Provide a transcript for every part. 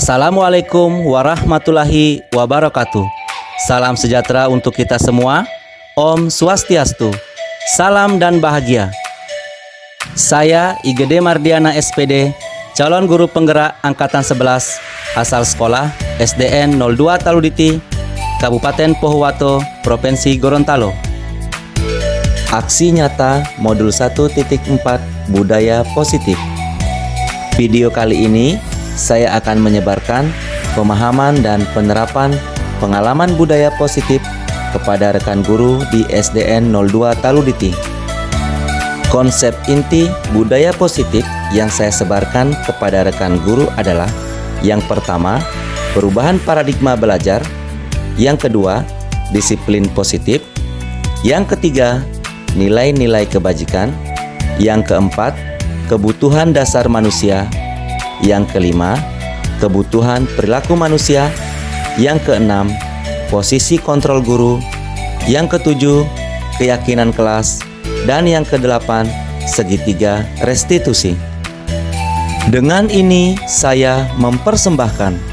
Assalamualaikum warahmatullahi wabarakatuh. Salam sejahtera untuk kita semua. Om Swastiastu. Salam dan bahagia. Saya Igede Mardiana SPD, calon guru penggerak angkatan 11, asal sekolah SDN 02 Taluditi, Kabupaten Pohuwato, Provinsi Gorontalo. Aksi nyata modul 1.4 Budaya Positif. Video kali ini saya akan menyebarkan pemahaman dan penerapan pengalaman budaya positif kepada rekan guru di SDN 02 Taluditi. Konsep inti budaya positif yang saya sebarkan kepada rekan guru adalah: yang pertama, perubahan paradigma belajar; yang kedua, disiplin positif; yang ketiga, nilai-nilai kebajikan; yang keempat, kebutuhan dasar manusia; yang kelima, kebutuhan perilaku manusia; yang keenam, posisi kontrol guru; yang ketujuh, keyakinan kelas; dan yang kedelapan, segitiga restitusi. Dengan ini saya mempersembahkan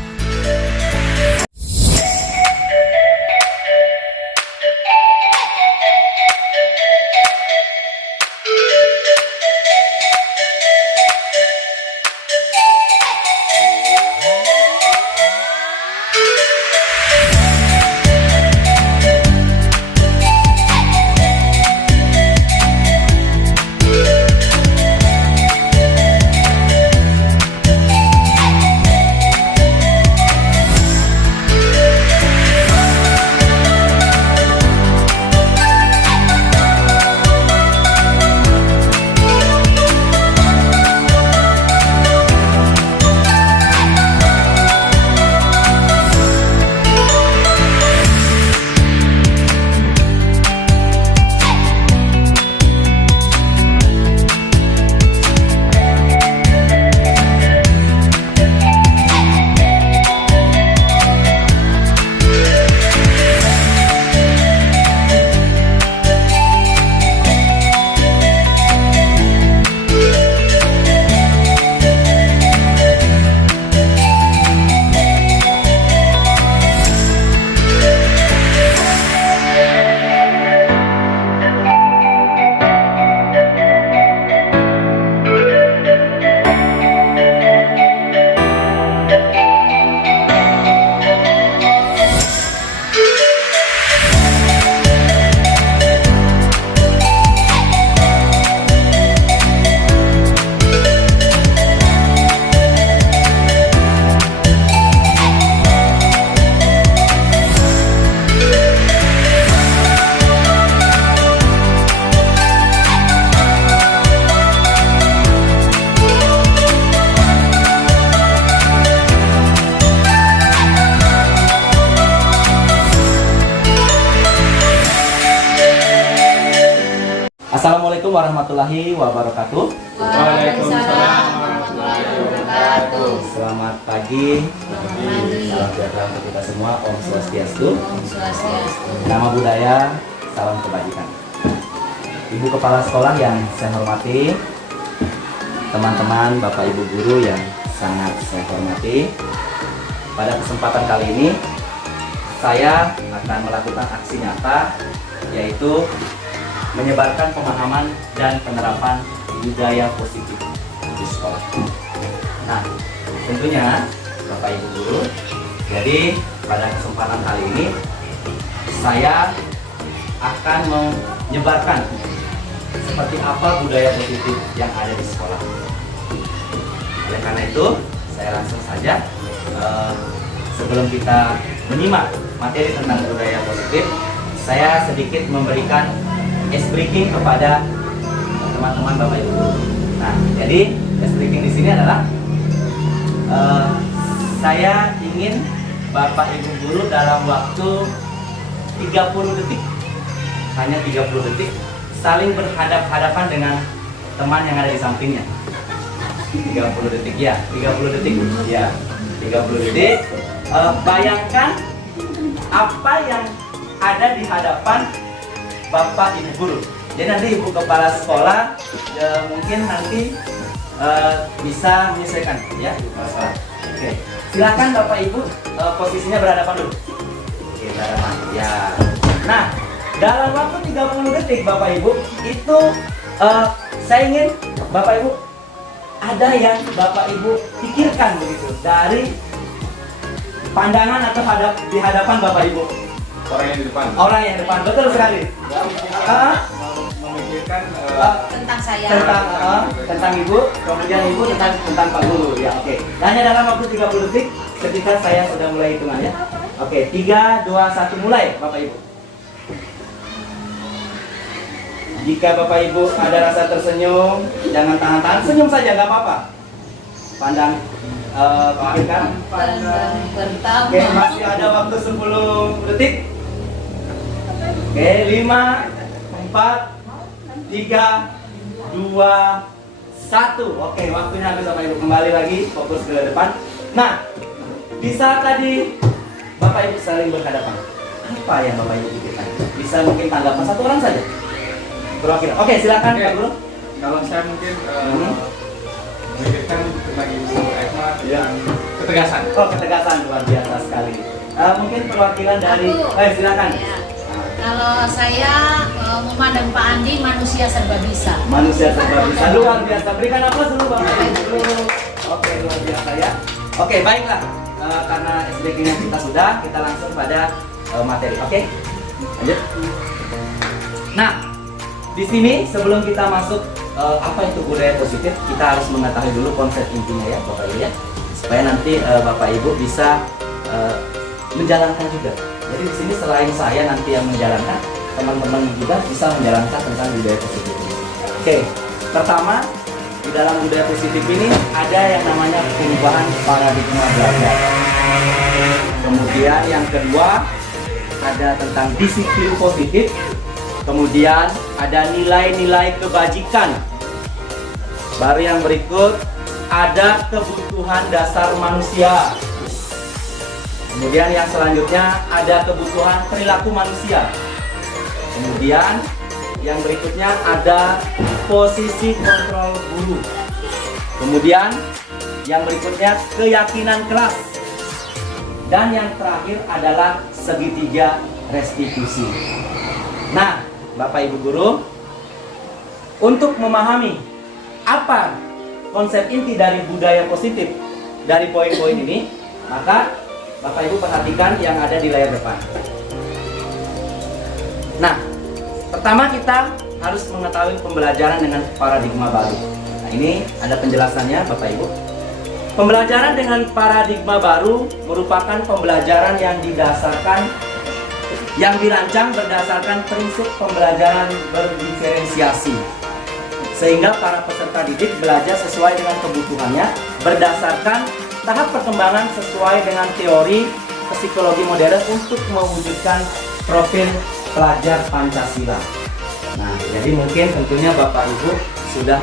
Assalamualaikum warahmatullahi wabarakatuh. Waalaikumsalam warahmatullahi wabarakatuh. Selamat pagi. Salam sejahtera untuk kita semua. Om Swastiastu. Nama budaya, salam kebajikan. Ibu kepala sekolah yang saya hormati, teman-teman, bapak ibu guru yang sangat saya hormati. Pada kesempatan kali ini saya akan melakukan aksi nyata, yaitu menyebarkan pemahaman dan penerapan budaya positif di sekolah. Nah, tentunya Bapak Ibu Guru, jadi pada kesempatan kali ini saya akan menyebarkan seperti apa budaya positif yang ada di sekolah. Oleh karena itu, saya langsung saja sebelum kita menyimak materi tentang budaya positif, saya sedikit memberikan briefing kepada teman-teman Bapak Ibu Guru. Nah, jadi briefing di sini adalah saya ingin Bapak Ibu Guru dalam waktu 30 detik, hanya 30 detik, saling berhadap-hadapan dengan teman yang ada di sampingnya. 30 detik ya, 30 detik ya, 30 detik. Bayangkan apa yang ada di hadapan Bapak Ibu Guru. Jadi nanti Ibu Kepala Sekolah mungkin nanti bisa menyesuaikan ya, Ibu Kepala Sekolah. Oke, silakan Bapak Ibu posisinya berhadapan dulu. Oke, berhadapan. Ya. Nah, dalam waktu 30 detik Bapak Ibu itu saya ingin Bapak Ibu ada yang Bapak Ibu pikirkan begitu dari pandangan atau di hadapan Bapak Ibu. Orang yang di depan. Orang yang depan, betul sekali. Memikirkan Tentang saya. Tentang Ibu, kemudian Ibu tentang Pak Guru. Ya, oke. Hanya dalam waktu 30 detik ketika saya sudah mulai hitungannya. Oke, 3, 2, 1 mulai Bapak Ibu. Jika Bapak Ibu ada rasa tersenyum, jangan tahan-tahan, senyum saja nggak apa-apa. Pandang, pikirkan. Pertama. Oke, masih ada waktu 10 detik. Oke, 5, 4, 3, 2, 1. Oke, waktunya habis Bapak Ibu. Kembali lagi, fokus ke depan. Nah, di saat tadi Bapak Ibu saling berhadapan, apa yang Bapak Ibu pikirkan? Bisa mungkin tanggapan satu orang saja. Perwakilan. Oke, silakan Oke. Pak Guru. kalau saya mungkin memikirkan tentang Ibu Ekma yang ketegasan. Oh, ketegasan luar biasa sekali. Mungkin perwakilan dari silakan. Ya. Kalau saya memandang Pak Andi manusia serba bisa. Manusia serba bisa, luar biasa. Berikan aplaus dulu Bapak Ibu. Oke, luar biasa ya. Oke, baiklah. Karena SBG-nya kita sudah, kita langsung pada materi. Oke, lanjut. Nah, di sini sebelum kita masuk apa itu budaya positif, kita harus mengetahui dulu konsep intinya ya Bapak Ibu ya, supaya nanti Bapak Ibu bisa menjalankan juga. Jadi di sini selain saya nanti yang menjalankan, teman-teman juga bisa menjalankan tentang budaya positif ini. Oke, pertama di dalam budaya positif ini ada yang namanya perubahan paradigma belajar. Kemudian yang kedua ada tentang disiplin positif. Kemudian ada nilai-nilai kebajikan. Baru yang berikut ada kebutuhan dasar manusia. Kemudian yang selanjutnya ada kebutuhan perilaku manusia. Kemudian yang berikutnya ada posisi kontrol guru. Kemudian yang berikutnya keyakinan kelas. Dan yang terakhir adalah segitiga restitusi. Nah, Bapak Ibu Guru, untuk memahami apa konsep inti dari budaya positif dari poin-poin ini, maka Bapak Ibu perhatikan yang ada di layar depan. Nah, pertama kita harus mengetahui pembelajaran dengan paradigma baru. Nah, ini ada penjelasannya Bapak Ibu. Pembelajaran dengan paradigma baru merupakan pembelajaran yang dirancang berdasarkan prinsip pembelajaran berdiferensiasi, sehingga para peserta didik belajar sesuai dengan kebutuhannya berdasarkan tahap perkembangan sesuai dengan teori psikologi modern untuk mewujudkan profil pelajar Pancasila. Nah, jadi mungkin tentunya Bapak Ibu sudah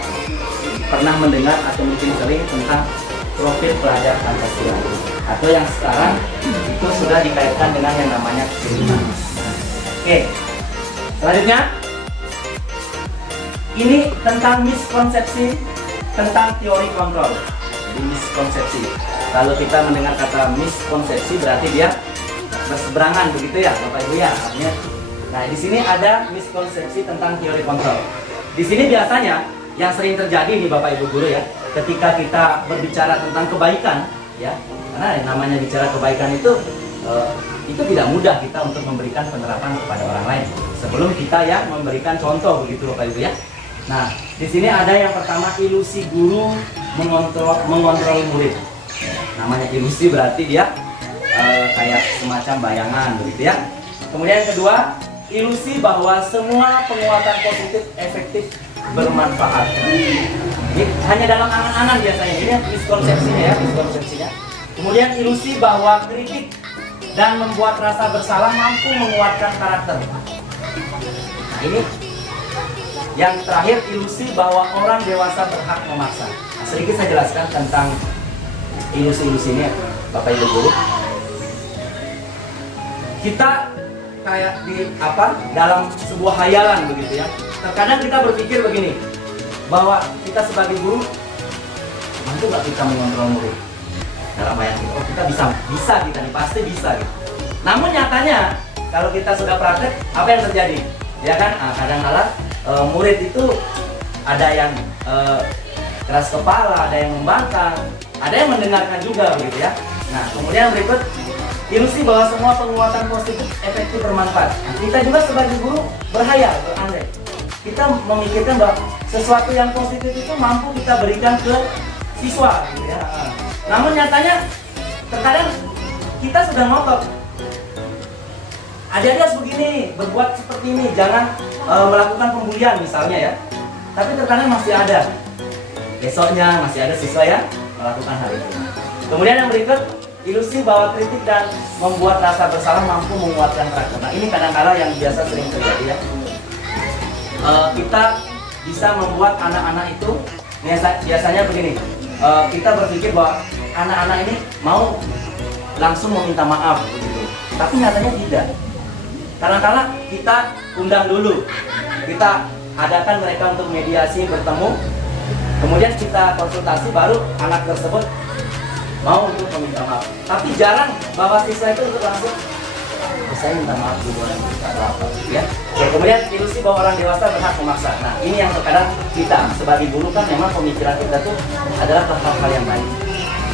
pernah mendengar atau mungkin sering tentang profil pelajar Pancasila, atau yang sekarang itu sudah dikaitkan dengan yang namanya keilmuan. Oke, selanjutnya ini tentang miskonsepsi tentang teori kontrol. Jadi miskonsepsi. Kalau kita mendengar kata miskonsepsi berarti dia berseberangan begitu ya, Bapak Ibu ya. Artinya, nah di sini ada miskonsepsi tentang teori kontrol. Di sini biasanya yang sering terjadi nih Bapak Ibu Guru ya, ketika kita berbicara tentang kebaikan ya, karena yang namanya bicara kebaikan itu tidak mudah kita untuk memberikan penerapan kepada orang lain sebelum kita ya memberikan contoh begitu Bapak Ibu ya. Nah, di sini ada yang pertama ilusi guru mengontrol murid. Namanya ilusi berarti dia kayak semacam bayangan begitu ya. Kemudian yang kedua, ilusi bahwa semua penguatan positif efektif bermanfaat. Ini hanya dalam angan-angan biasanya, ini miskonsepsinya ya, miskonsepsinya. Kemudian ilusi bahwa kritik dan membuat rasa bersalah mampu menguatkan karakter. Nah, ini yang terakhir, ilusi bahwa orang dewasa berhak memaksa. Nah, sedikit saya jelaskan tentang ilusi-ilusi ini, Bapak Ibu Guru. Kita kayak dalam sebuah hayalan begitu ya. Terkadang kita berpikir begini, bahwa kita sebagai guru mampu nggak kita mengontrol murid? dalam bayangan kita. Oh, kita bisa kita nih, pasti bisa gitu. Namun nyatanya kalau kita sudah praktek, apa yang terjadi? Ya kan, kadang-kala murid itu ada yang keras kepala, ada yang membangkang, ada yang mendengarkan juga begitu ya. Nah, kemudian berikut ilusi bahwa semua penguatan positif efektif bermanfaat. Nah, kita juga sebagai guru berhayal, berandai. Kita memikirkan bahwa sesuatu yang positif itu mampu kita berikan ke siswa gitu ya. Namun nyatanya terkadang kita sudah ngotot. Adik-adik harus begini, berbuat seperti ini, jangan melakukan pembulian misalnya ya. Tapi terkadang masih ada. Besoknya masih ada siswa yang melakukan hal itu. Kemudian yang berikut, ilusi bahwa kritik dan membuat rasa bersalah mampu menguatkan karakter. Nah, ini kadang-kala yang biasa sering terjadi ya. Kita bisa membuat anak-anak itu biasanya begini. Kita berpikir bahwa anak-anak ini mau langsung meminta maaf begitu. Tapi nyatanya tidak. Kadang-kala kita undang dulu. Kita adakan mereka untuk mediasi, bertemu. Kemudian kita konsultasi, baru anak tersebut mau untuk meminta maaf. Tapi jarang bahwa siswa itu untuk langsung saya minta maaf dulu atau apa ya. Oke, kemudian ilusi bahwa orang dewasa berhak memaksa. Nah, ini yang terkadang kita sebagai guru kan memang pemikiran kita tuh adalah hal-hal yang baik.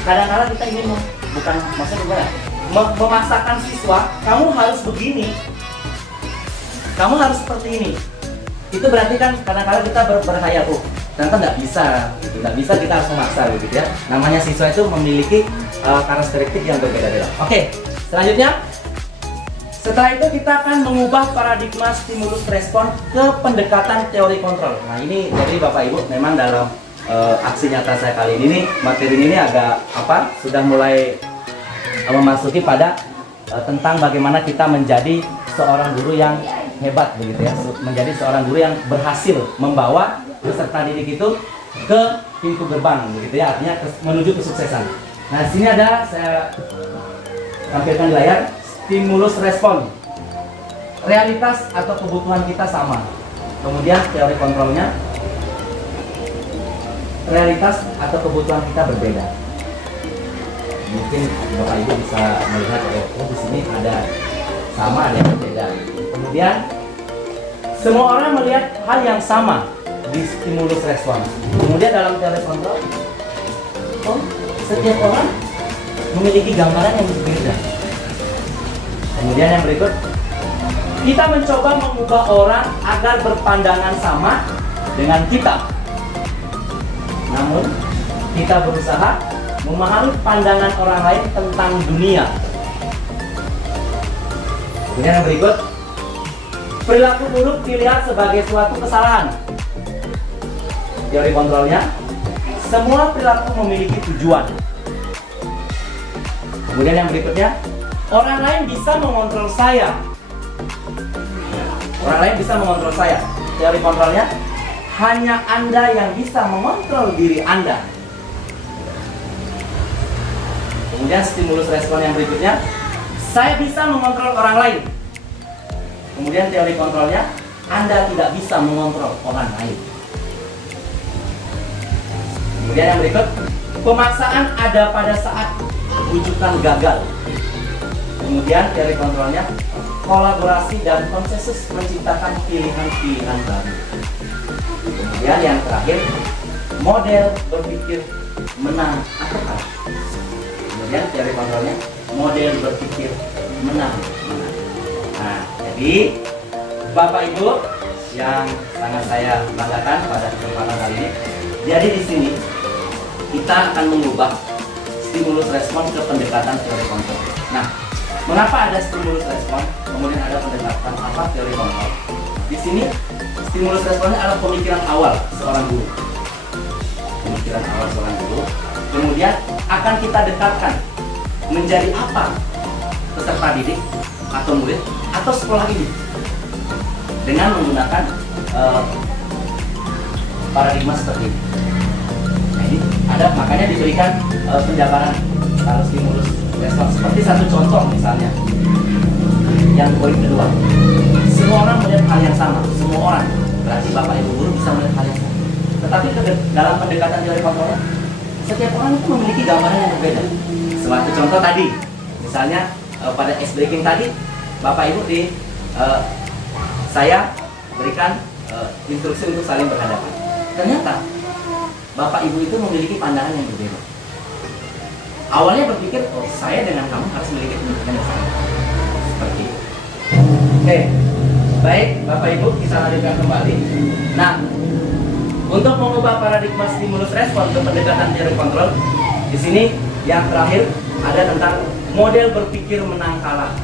Kadang-kadang kita ingin bukan maksudnya gimana? Memaksakan siswa, kamu harus begini. Kamu harus seperti ini. Itu berarti kan kadang-kadang kita berhayal tuh. Ternyata nggak bisa kita harus memaksa gitu ya. Namanya siswa itu memiliki karakteristik yang berbeda-beda. Oke, selanjutnya setelah itu kita akan mengubah paradigma stimulus respon ke pendekatan teori kontrol. Nah, ini jadi Bapak Ibu memang dalam aksi nyata saya kali ini nih, materi ini agak sudah mulai memasuki pada tentang bagaimana kita menjadi seorang guru yang hebat begitu ya, menjadi seorang guru yang berhasil membawa peserta didik itu ke pintu gerbang begitu ya, artinya menuju kesuksesan. Nah, di sini ada saya tampilkan di layar stimulus respon. Realitas atau kebutuhan kita sama. Kemudian teori kontrolnya, realitas atau kebutuhan kita berbeda. Mungkin Bapak Ibu bisa melihat oh di sini ada sama, ada yang berbeda. Kemudian semua orang melihat hal yang sama di stimulus respon. Kemudian dalam teori kontrol, setiap orang memiliki gambaran yang berbeda. Kemudian yang berikut, kita mencoba mengubah orang agar berpandangan sama dengan kita. Namun, kita berusaha memahami pandangan orang lain tentang dunia. Kemudian yang berikut, perilaku buruk dilihat sebagai suatu kesalahan. Teori kontrolnya, semua perilaku memiliki tujuan. Kemudian yang berikutnya, orang lain bisa mengontrol saya. Orang lain bisa mengontrol saya. Teori kontrolnya, hanya Anda yang bisa mengontrol diri Anda. Kemudian stimulus respon yang berikutnya, saya bisa mengontrol orang lain. Kemudian teori kontrolnya, Anda tidak bisa mengontrol orang lain. Kemudian yang berikut, pemaksaan ada pada saat rujukan gagal. Kemudian teori kontrolnya, kolaborasi dan konsensus menciptakan pilihan-pilihan baru. Kemudian yang terakhir, model berpikir menang atau kalah. Kemudian teori kontrolnya, model berpikir menang. Nah, jadi Bapak Ibu yang sangat saya banggakan pada kesempatan kali ini, jadi di sini kita akan mengubah stimulus respon ke pendekatan teori kontrol. Nah, mengapa ada stimulus respon, kemudian ada pendekatan teori kontrol? Di sini stimulus responnya adalah pemikiran awal seorang guru. Pemikiran awal seorang guru, kemudian akan kita dekatkan menjadi apa peserta didik atau murid atau sekolah ini dengan menggunakan paradigma seperti ini. Nah, ini ada makanya diberikan penjabaran kalau stimulus respon seperti satu contoh misalnya. Yang poin kedua, semua orang melihat hal yang sama, semua orang. Berarti Bapak Ibu guru bisa melihat hal yang sama. Tetapi dalam pendekatan teori kontrolnya, setiap orang itu memiliki gambaran yang berbeda. Suatu contoh tadi, misalnya pada ice breaking tadi, Bapak Ibu saya berikan instruksi untuk saling berhadapan. Ternyata Bapak Ibu itu memiliki pandangan yang berbeda. Awalnya berpikir, oh saya dengan kamu harus memiliki pendidikan yang sama. Seperti itu. Oke, baik Bapak Ibu, kita lanjutkan kembali. Nah, untuk mengubah paradigma stimulus respon ke pendekatan teori kontrol, di sini yang terakhir ada tentang model berpikir menang kalah.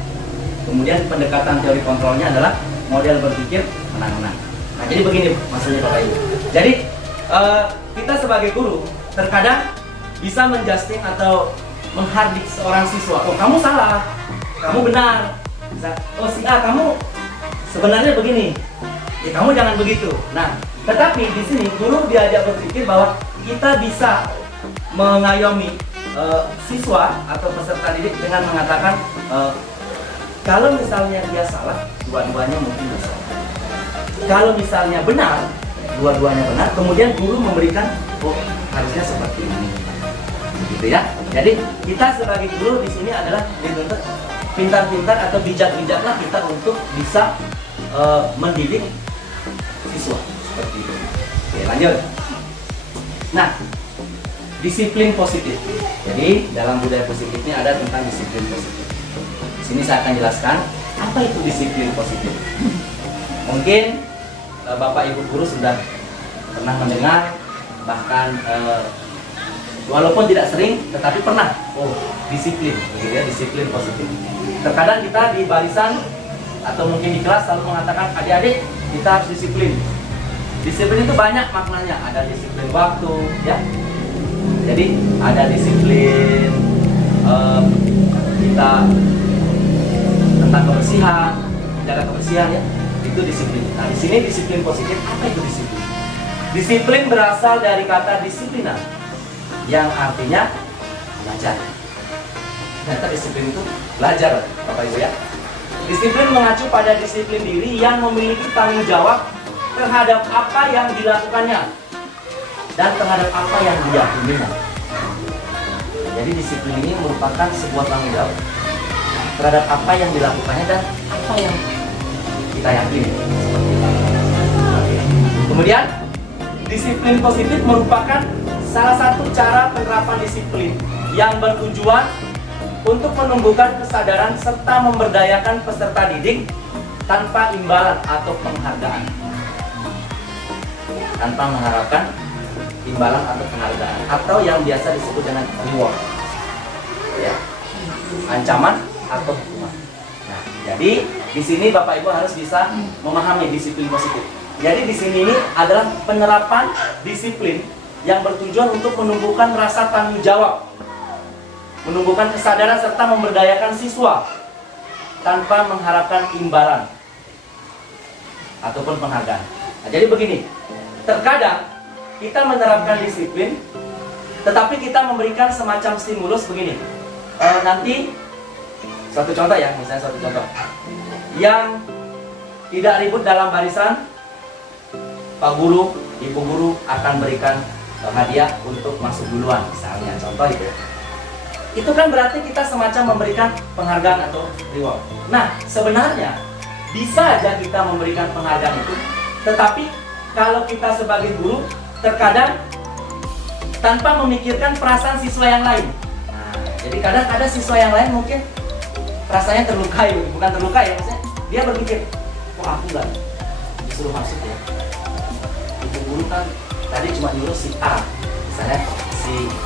Kemudian pendekatan teori kontrolnya adalah model berpikir menang-menang. Nah, jadi begini maksudnya Bapak Ibu. Jadi kita sebagai guru terkadang bisa menjusting atau menghardik seorang siswa. Oh kamu salah, kamu benar. Oh si A kamu sebenarnya begini. Ya kamu jangan begitu. Nah, tetapi di sini guru diajak berpikir bahwa kita bisa mengayomi siswa atau peserta didik dengan mengatakan kalau misalnya dia salah, dua-duanya mungkin bersalah. Kalau misalnya benar, dua-duanya benar. Kemudian guru memberikan, oh harusnya seperti ini, gitu ya. Jadi kita sebagai guru di sini adalah dituntut pintar-pintar atau bijak-bijaklah kita untuk bisa mendidik siswa seperti itu. Oke, lanjut. Nah, disiplin positif. Jadi dalam budaya positif ini ada tentang disiplin positif. Di sini saya akan jelaskan apa itu disiplin positif. Mungkin Bapak Ibu guru sudah pernah mendengar, bahkan walaupun tidak sering, tetapi pernah. Oh, disiplin, begitu ya, disiplin positif. Terkadang kita di barisan atau mungkin di kelas selalu mengatakan, adik-adik kita harus disiplin. Disiplin itu banyak maknanya. Ada disiplin waktu, ya. Jadi ada disiplin kita tentang kebersihan, menjaga kebersihan, ya. Itu disiplin. Nah, di sini disiplin positif. Apa itu disiplin? Disiplin berasal dari kata disiplina, yang artinya belajar. Ternyata disiplin itu belajar, Bapak Ibu ya. Disiplin mengacu pada disiplin diri yang memiliki tanggung jawab terhadap apa yang dilakukannya dan terhadap apa yang diyakininya. Jadi disiplin ini merupakan sebuah tanggung jawab terhadap apa yang dilakukannya dan apa yang kita yakini. Kemudian disiplin positif merupakan salah satu cara penerapan disiplin yang bertujuan untuk menumbuhkan kesadaran serta memberdayakan peserta didik tanpa imbalan atau penghargaan. Tanpa mengharapkan imbalan atau penghargaan, atau yang biasa disebut dengan reward, ya, ancaman atau hukuman. Nah, jadi di sini Bapak Ibu harus bisa memahami disiplin positif. Jadi di sini ini adalah penerapan disiplin yang bertujuan untuk menumbuhkan rasa tanggung jawab, menumbuhkan kesadaran serta memberdayakan siswa tanpa mengharapkan imbalan ataupun penghargaan. Nah, jadi begini, terkadang kita menerapkan disiplin, tetapi kita memberikan semacam stimulus begini. Nanti suatu contoh ya, misalnya suatu contoh yang tidak ribut dalam barisan, Pak Guru, Ibu Guru akan berikan hadiah untuk masuk duluan, misalnya contoh itu. Itu kan berarti kita semacam memberikan penghargaan atau reward. Nah, sebenarnya bisa aja kita memberikan penghargaan itu, tetapi kalau kita sebagai guru terkadang tanpa memikirkan perasaan siswa yang lain. Nah, jadi kadang ada siswa yang lain mungkin rasanya terlukai, bukan terlukai ya, maksudnya dia berpikir, wah aku nggak disuruh masuk ya. Ibu guru kan tadi cuma nyuruh si A, misalnya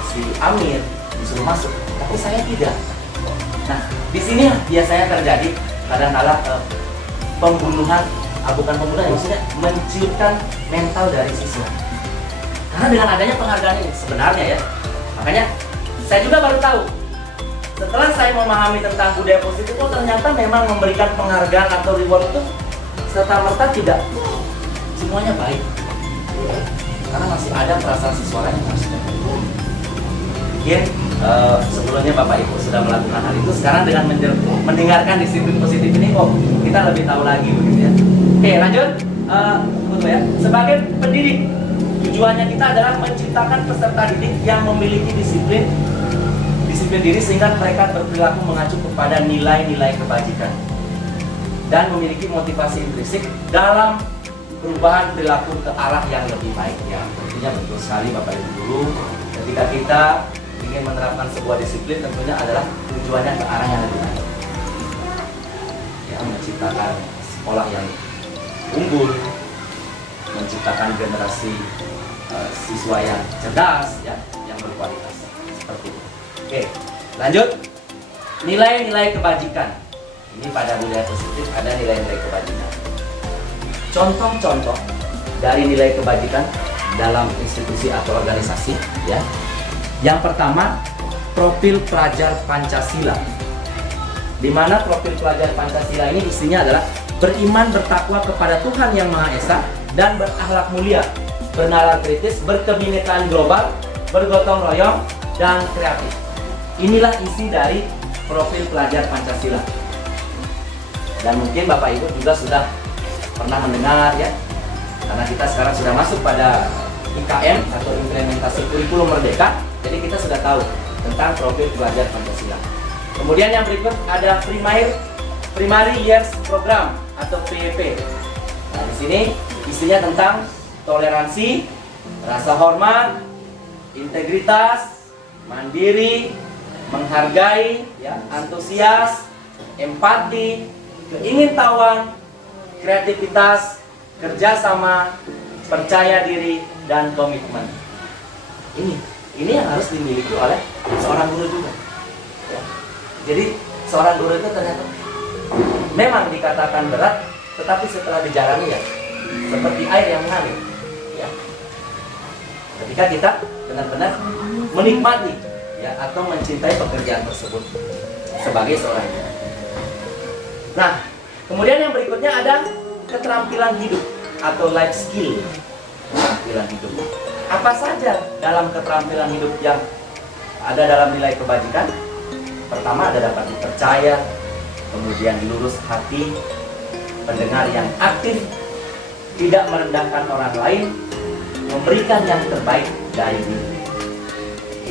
si Amir disuruh masuk, tapi saya tidak. Nah, di sini biasanya terjadi kadang-kala pembunuhan, bukan pembunuhan, maksudnya menciutkan mental dari siswa. Karena dengan adanya penghargaan ini sebenarnya ya, makanya saya juga baru tahu setelah saya memahami tentang budaya positif, oh ternyata memang memberikan penghargaan atau reward itu serta-merta tidak semuanya baik, karena masih ada perasaan siswa lain yang harus mungkin sebelumnya Bapak Ibu sudah melakukan hal itu. Sekarang dengan mendengarkan disiplin positif ini, oh kita lebih tahu lagi begitu ya. Oke, lanjut. Ya. Sebagai pendidik, Tujuannya kita adalah menciptakan peserta didik yang memiliki disiplin diri sehingga mereka berperilaku mengacu kepada nilai-nilai kebajikan dan memiliki motivasi intrinsik dalam perubahan perilaku ke arah yang lebih baik. Ya, tentunya betul sekali Bapak Ibu guru, ketika kita ingin menerapkan sebuah disiplin tentunya adalah tujuannya ke arah yang lebih baik. Ya, menciptakan sekolah yang unggul, menciptakan generasi siswa yang cerdas, ya, yang berkualitas seperti itu. Oke, lanjut. Nilai-nilai kebajikan. Ini pada budaya positif ada nilai-nilai kebajikan. Contoh-contoh dari nilai kebajikan dalam institusi atau organisasi, ya. Yang pertama, profil pelajar Pancasila. Di mana profil pelajar Pancasila ini isinya adalah beriman bertakwa kepada Tuhan Yang Maha Esa dan berakhlak mulia, bernalar kritis, berkebinekaan global, bergotong royong, dan kreatif. Inilah isi dari profil pelajar Pancasila. Dan mungkin Bapak Ibu juga sudah pernah mendengar, ya, karena kita sekarang sudah masuk pada IKM atau implementasi kurikulum merdeka, jadi kita sudah tahu tentang profil pelajar Pancasila. Kemudian yang berikut ada Primary Years Program atau PYP. Nah, di sini isinya tentang toleransi, rasa hormat, integritas, mandiri, menghargai, ya, antusias, empati, keingintahuan, kreativitas, kerjasama, percaya diri, dan komitmen. Ini yang harus dimiliki oleh seorang guru juga. Ya. Jadi seorang guru itu ternyata memang dikatakan berat, tetapi setelah dijalani, ya, seperti air yang mengalir. Ya. Ketika kita benar-benar menikmati, ya, atau mencintai pekerjaan tersebut sebagai seorang guru. Nah, kemudian yang berikutnya ada keterampilan hidup atau life skill. Keterampilan hidup. Apa saja dalam keterampilan hidup yang ada dalam nilai kebajikan? Pertama, ada dapat dipercaya, kemudian lurus hati, pendengar yang aktif, tidak merendahkan orang lain, memberikan yang terbaik dari diri.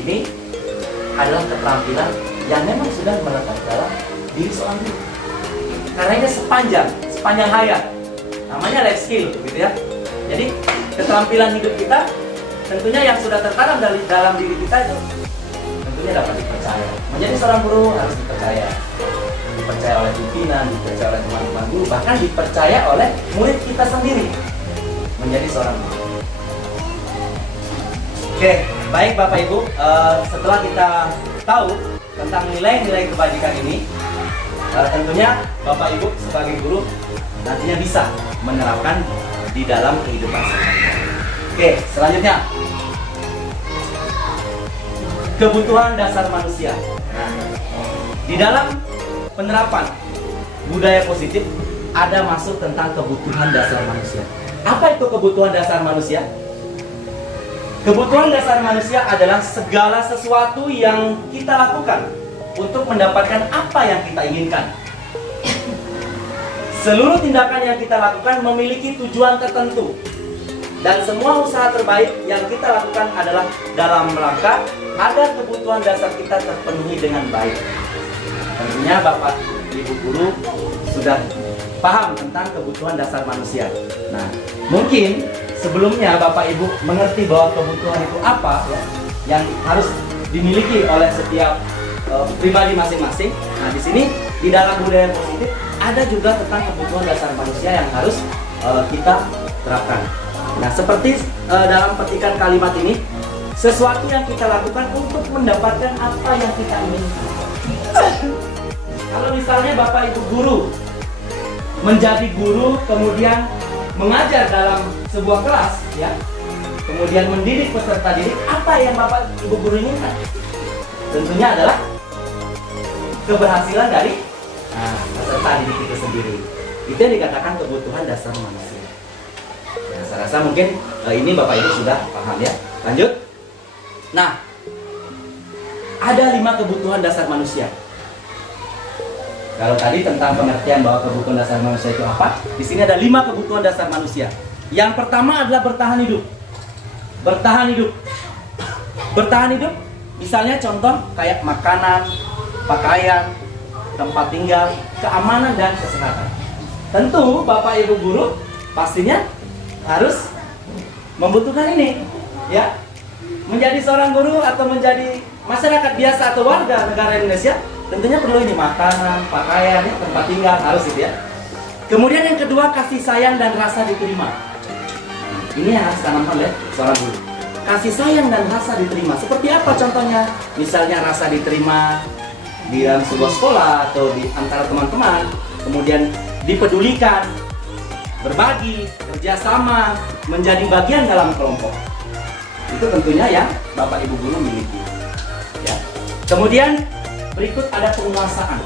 Ini adalah keterampilan yang memang sudah melekat dalam diri seorang guru. Karena ini sepanjang hayat, namanya life skill, gitu ya. Jadi keterampilan hidup kita tentunya yang sudah tertanam dalam diri kita itu tentunya dapat dipercaya. Menjadi seorang guru harus dipercaya oleh pimpinan, dipercaya oleh teman-teman guru, bahkan dipercaya oleh murid kita sendiri menjadi seorang guru. Oke, baik Bapak Ibu, setelah kita tahu tentang nilai-nilai kebajikan ini, tentunya Bapak Ibu sebagai guru nantinya bisa menerapkan di dalam kehidupan sehari-hari. Oke, selanjutnya kebutuhan dasar manusia. Nah, di dalam penerapan budaya positif ada masuk tentang kebutuhan dasar manusia. Apa itu kebutuhan dasar manusia? Kebutuhan dasar manusia adalah segala sesuatu yang kita lakukan untuk mendapatkan apa yang kita inginkan. Seluruh tindakan yang kita lakukan memiliki tujuan tertentu. Dan semua usaha terbaik yang kita lakukan adalah dalam rangka agar kebutuhan dasar kita terpenuhi dengan baik. Tentunya Bapak Ibu guru sudah paham tentang kebutuhan dasar manusia. Nah, mungkin sebelumnya Bapak Ibu mengerti bahwa kebutuhan itu apa, ya, yang harus dimiliki oleh setiap pribadi masing-masing. Nah, di sini di dalam budaya positif ada juga tentang kebutuhan dasar manusia yang harus kita terapkan. Nah, seperti dalam petikan kalimat ini, sesuatu yang kita lakukan untuk mendapatkan apa yang kita inginkan. Kalau misalnya Bapak Ibu guru menjadi guru, kemudian mengajar dalam sebuah kelas, ya, kemudian mendidik peserta didik, apa yang Bapak Ibu guru inginkan? Tentunya adalah keberhasilan dari peserta didik itu sendiri. Itu yang dikatakan kebutuhan dasar manusia. Nah, saya rasa mungkin ini Bapak Ibu sudah paham, ya. Lanjut. Nah, ada 5 kebutuhan dasar manusia. Kalau tadi tentang pengertian bahwa kebutuhan dasar manusia itu apa, di sini ada 5 kebutuhan dasar manusia. Yang pertama adalah bertahan hidup. bertahan hidup. Bertahan hidup, misalnya contoh kayak makanan, pakaian, tempat tinggal, keamanan dan kesehatan. Tentu Bapak Ibu guru pastinya harus membutuhkan ini, ya. Menjadi seorang guru atau menjadi masyarakat biasa atau warga negara Indonesia, tentunya perlu ini makanan, pakaian, tempat tinggal, harus itu ya. Kemudian yang kedua, kasih sayang dan rasa diterima. Ini yang harus ditanamkan oleh seorang guru. Kasih sayang dan rasa diterima. Seperti apa contohnya? Misalnya rasa diterima di dalam sebuah sekolah atau di antara teman-teman, kemudian dipedulikan, berbagi, kerjasama, menjadi bagian dalam kelompok. Itu tentunya yang Bapak Ibu guru miliki. Ya. Kemudian berikut ada penguasaan.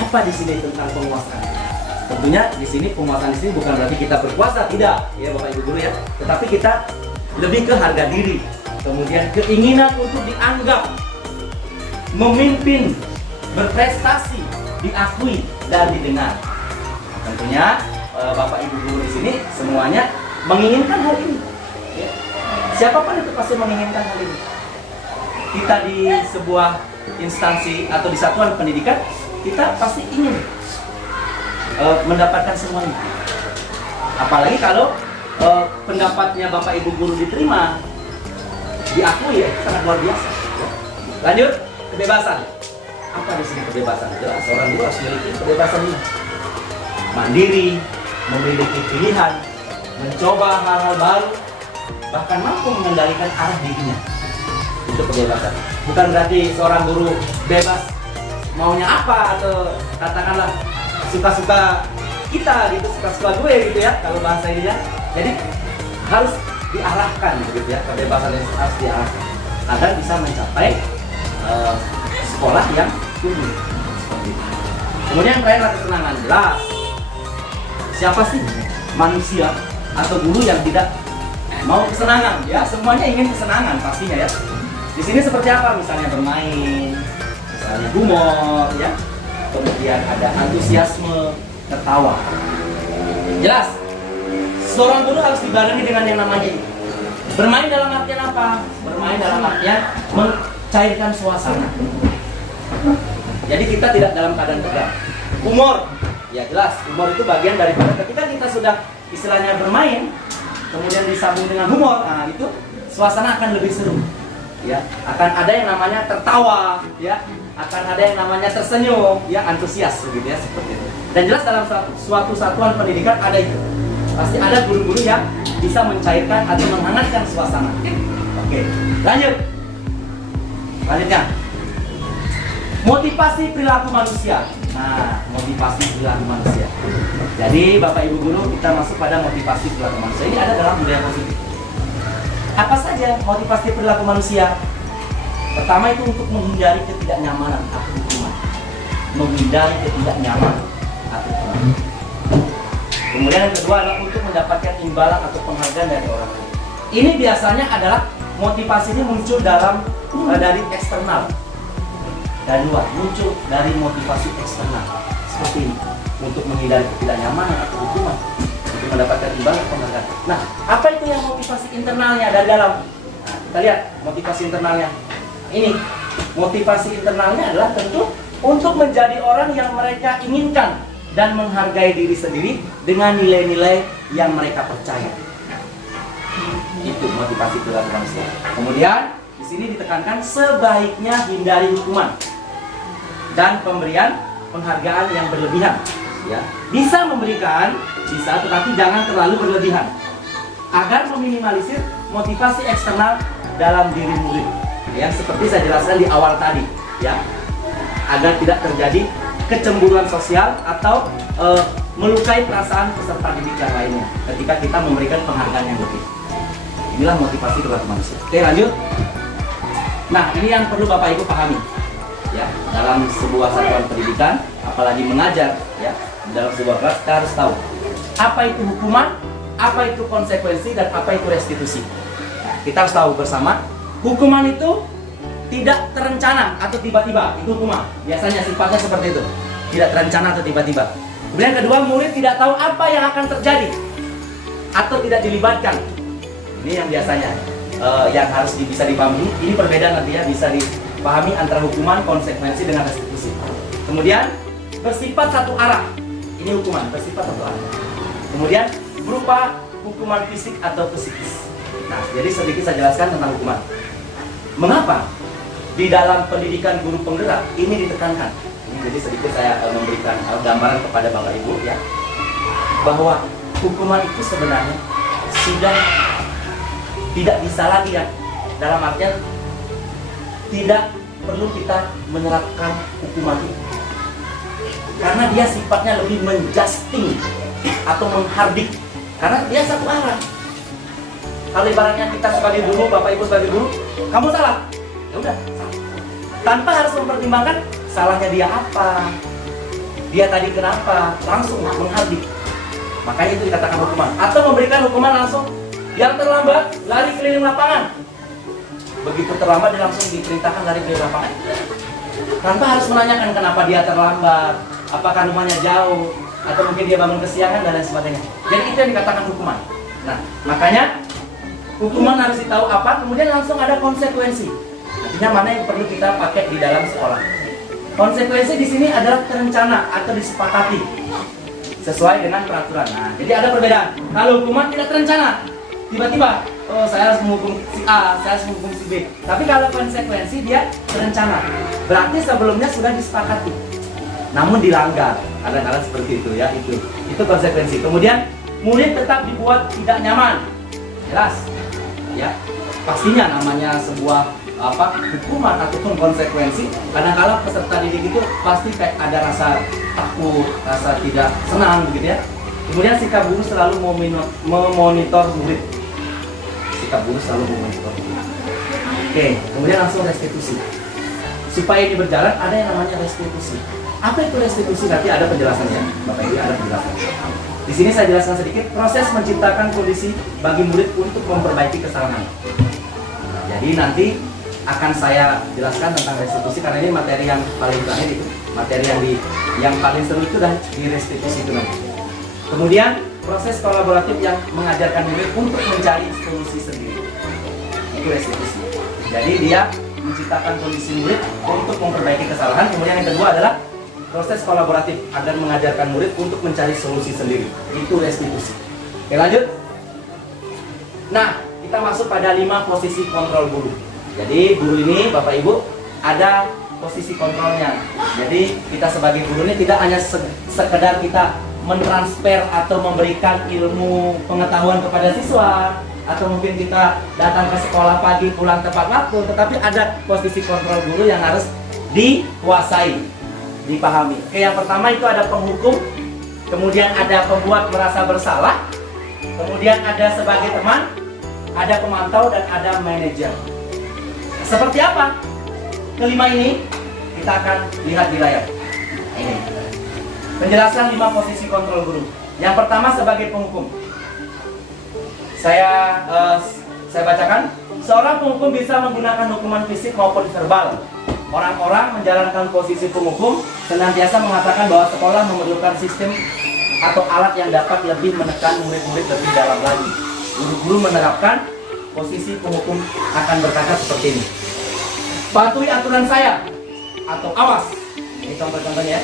Apa di sini tentang penguasaan? Tentunya di sini penguasaan di sini bukan berarti kita berkuasa, tidak, ya Bapak Ibu guru ya. Tetapi kita lebih ke harga diri. Kemudian keinginan untuk dianggap, memimpin, berprestasi, diakui dan didengar. Tentunya Bapak Ibu guru di sini semuanya menginginkan hal ini. Ya. Siapapun itu pasti menginginkan hal ini. Kita di sebuah instansi atau di satuan pendidikan, kita pasti ingin mendapatkan semuanya. Apalagi kalau pendapatnya Bapak Ibu guru diterima, diakui, ya, sangat luar biasa. Lanjut, kebebasan. Apa di sini kebebasan? Jelas orang guru harus memiliki kebebasan ini. Mandiri, memiliki pilihan, mencoba hal-hal baru, bahkan mampu mengendalikan arah dirinya. Itu kebebasan. Bukan berarti seorang guru bebas maunya apa, atau katakanlah suka-suka kita gitu, suka-suka gue gitu ya, kalau bahasa ini ya. Jadi harus diarahkan gitu ya, kebebasan yang harus diarahkan agar bisa mencapai sekolah yang tumbuh seperti itu. Kemudian yang terakhir, kesenangan. Jelas, siapa sih manusia atau guru yang tidak mau kesenangan? Ya, semuanya ingin kesenangan pastinya ya. Di sini seperti apa? Misalnya bermain, misalnya humor, ya. Kemudian ada antusiasme, tertawa. Jelas, seorang guru harus dibarengi dengan yang namanya ini. Bermain dalam artian apa? Bermain dalam artian mencairkan suasana. Jadi kita tidak dalam keadaan tegang. Humor, ya jelas, humor itu bagian daripada ketika kita sudah istilahnya bermain, kemudian disambung dengan humor, nah itu suasana akan lebih seru. Ya, akan ada yang namanya tertawa, ya, akan ada yang namanya tersenyum, ya, antusias begitu ya, seperti itu. Dan jelas dalam suatu satuan pendidikan ada itu. Pasti ada guru-guru yang bisa mencairkan atau menghangatkan suasana. Oke, lanjut. Lanjutnya. Motivasi perilaku manusia. Nah, motivasi perilaku manusia. Jadi Bapak Ibu guru, kita masuk pada motivasi perilaku manusia. Ini ada dalam budaya positif. Apa saja motivasi perilaku manusia? Pertama itu untuk menghindari ketidaknyamanan atau hukuman. Menghindari ketidaknyamanan atau hukuman. Kemudian yang kedua adalah untuk mendapatkan imbalan atau penghargaan dari orang lain. Ini biasanya adalah motivasinya muncul dari eksternal. Dari luar, muncul dari motivasi eksternal. Seperti ini, untuk menghindari ketidaknyamanan atau hukuman, untuk mendapatkan imbalan penghargaan. Nah, apa itu yang motivasi internalnya dari dalam? Nah, kita lihat motivasi internalnya. Ini motivasi internalnya adalah tentu untuk menjadi orang yang mereka inginkan dan menghargai diri sendiri dengan nilai-nilai yang mereka percaya. Itu motivasi perilaku manusia. Kemudian di sini ditekankan sebaiknya hindari hukuman dan pemberian penghargaan yang berlebihan. Ya, bisa memberikan, bisa, tetapi jangan terlalu berlebihan, agar meminimalisir motivasi eksternal dalam diri murid. Ya, seperti saya jelaskan di awal tadi, ya, agar tidak terjadi kecemburuan sosial atau melukai perasaan peserta didik yang lainnya ketika kita memberikan penghargaan yang lebih. Inilah motivasi perilaku manusia. Oke, lanjut. Nah, ini yang perlu Bapak Ibu pahami, ya, dalam sebuah satuan pendidikan, apalagi mengajar, ya, dalam sebuah kelas kita harus tahu apa itu hukuman, apa itu konsekuensi, dan apa itu restitusi. Kita harus tahu bersama, hukuman itu tidak terencana atau tiba-tiba, itu hukuman. Biasanya sifatnya seperti itu, tidak terencana atau tiba-tiba. Kemudian kedua, murid tidak tahu apa yang akan terjadi atau tidak dilibatkan. Ini yang biasanya yang harus bisa dipahami. Ini perbedaan nanti ya, bisa dipahami antara hukuman, konsekuensi dengan restitusi. Kemudian bersifat satu arah. Ini hukuman bersifat satu arah. Kemudian berupa hukuman fisik atau psikis. Nah, jadi sedikit saya jelaskan tentang hukuman. Mengapa di dalam pendidikan guru penggerak ini ditekankan? Jadi sedikit saya memberikan gambaran kepada Bapak Ibu ya, bahwa hukuman itu sebenarnya sudah tidak bisa lagi ya, dalam artian tidak perlu kita menerapkan hukuman itu, karena dia sifatnya lebih menjusting atau menghardik, karena dia satu arah. Kalau ibaratnya kita sebagai guru, Bapak Ibu sebagai guru, kamu salah, ya udah salah, tanpa harus mempertimbangkan salahnya dia apa, dia tadi kenapa, langsung menghardik. Makanya itu dikatakan hukuman. Atau memberikan hukuman langsung, yang terlambat lari keliling lapangan. Begitu terlambat dia langsung diperintahkan lari keliling lapangan, tanpa harus menanyakan kenapa dia terlambat, apakah rumahnya jauh, atau mungkin dia bangun kesiangan dan lain sebagainya. Jadi itu yang dikatakan hukuman. Nah, makanya hukuman harus ditahu apa, kemudian langsung ada konsekuensi. Artinya mana yang perlu kita pakai di dalam sekolah. Konsekuensi di sini adalah terencana atau disepakati sesuai dengan peraturan. Nah, jadi ada perbedaan. Kalau hukuman tidak terencana, tiba-tiba, oh saya harus menghukum si A, saya harus menghukum si B. Tapi kalau konsekuensi dia terencana, berarti sebelumnya sudah disepakati, namun dilanggar. Ada seperti itu ya, itu konsekuensi. Kemudian murid tetap dibuat tidak nyaman, jelas, ya. Pastinya namanya sebuah hukuman ataupun konsekuensi, kadang-kala peserta didik itu pasti kayak ada rasa takut, rasa tidak senang begitu ya. Kemudian sikap guru selalu memonitor murid. Sikap guru selalu memonitor murid. Oke, kemudian langsung restitusi. Supaya ini berjalan ada yang namanya restitusi. Apa itu restitusi? Nanti ada penjelasannya, Bapak Ibu, ada penjelasannya. Di sini saya jelaskan sedikit proses menciptakan kondisi bagi murid untuk memperbaiki kesalahan. Nah, jadi nanti akan saya jelaskan tentang restitusi karena ini materi yang paling terakhir itu, materi yang paling seru itu dan di restitusi itu nanti. Kemudian proses kolaboratif yang mengajarkan murid untuk mencari solusi sendiri, itu restitusi. Jadi dia menciptakan kondisi murid untuk memperbaiki kesalahan. Kemudian yang kedua adalah proses kolaboratif agar mengajarkan murid untuk mencari solusi sendiri, itu restitusi. Oke, lanjut. Nah, kita masuk pada 5 posisi kontrol guru. Jadi guru ini, Bapak Ibu, ada posisi kontrolnya. Jadi kita sebagai guru ini tidak hanya sekedar kita mentransfer atau memberikan ilmu pengetahuan kepada siswa, atau mungkin kita datang ke sekolah pagi pulang tepat waktu, tetapi ada posisi kontrol guru yang harus dikuasai, dipahami. Oke, yang pertama itu ada penghukum, kemudian ada pembuat merasa bersalah, kemudian ada sebagai teman, ada pemantau, dan ada manajer. Seperti apa? Kelima ini kita akan lihat di layar. Ini penjelasan 5 posisi kontrol guru. Yang pertama sebagai penghukum. Saya bacakan. Seorang penghukum bisa menggunakan hukuman fisik maupun verbal. Orang-orang menjalankan posisi penghukum senantiasa mengatakan bahwa sekolah memerlukan sistem atau alat yang dapat lebih menekan murid-murid lebih dalam lagi. Guru-guru menerapkan posisi penghukum akan berkata seperti ini. Patuhi aturan saya, atau awas. Ini contoh-contohnya ya.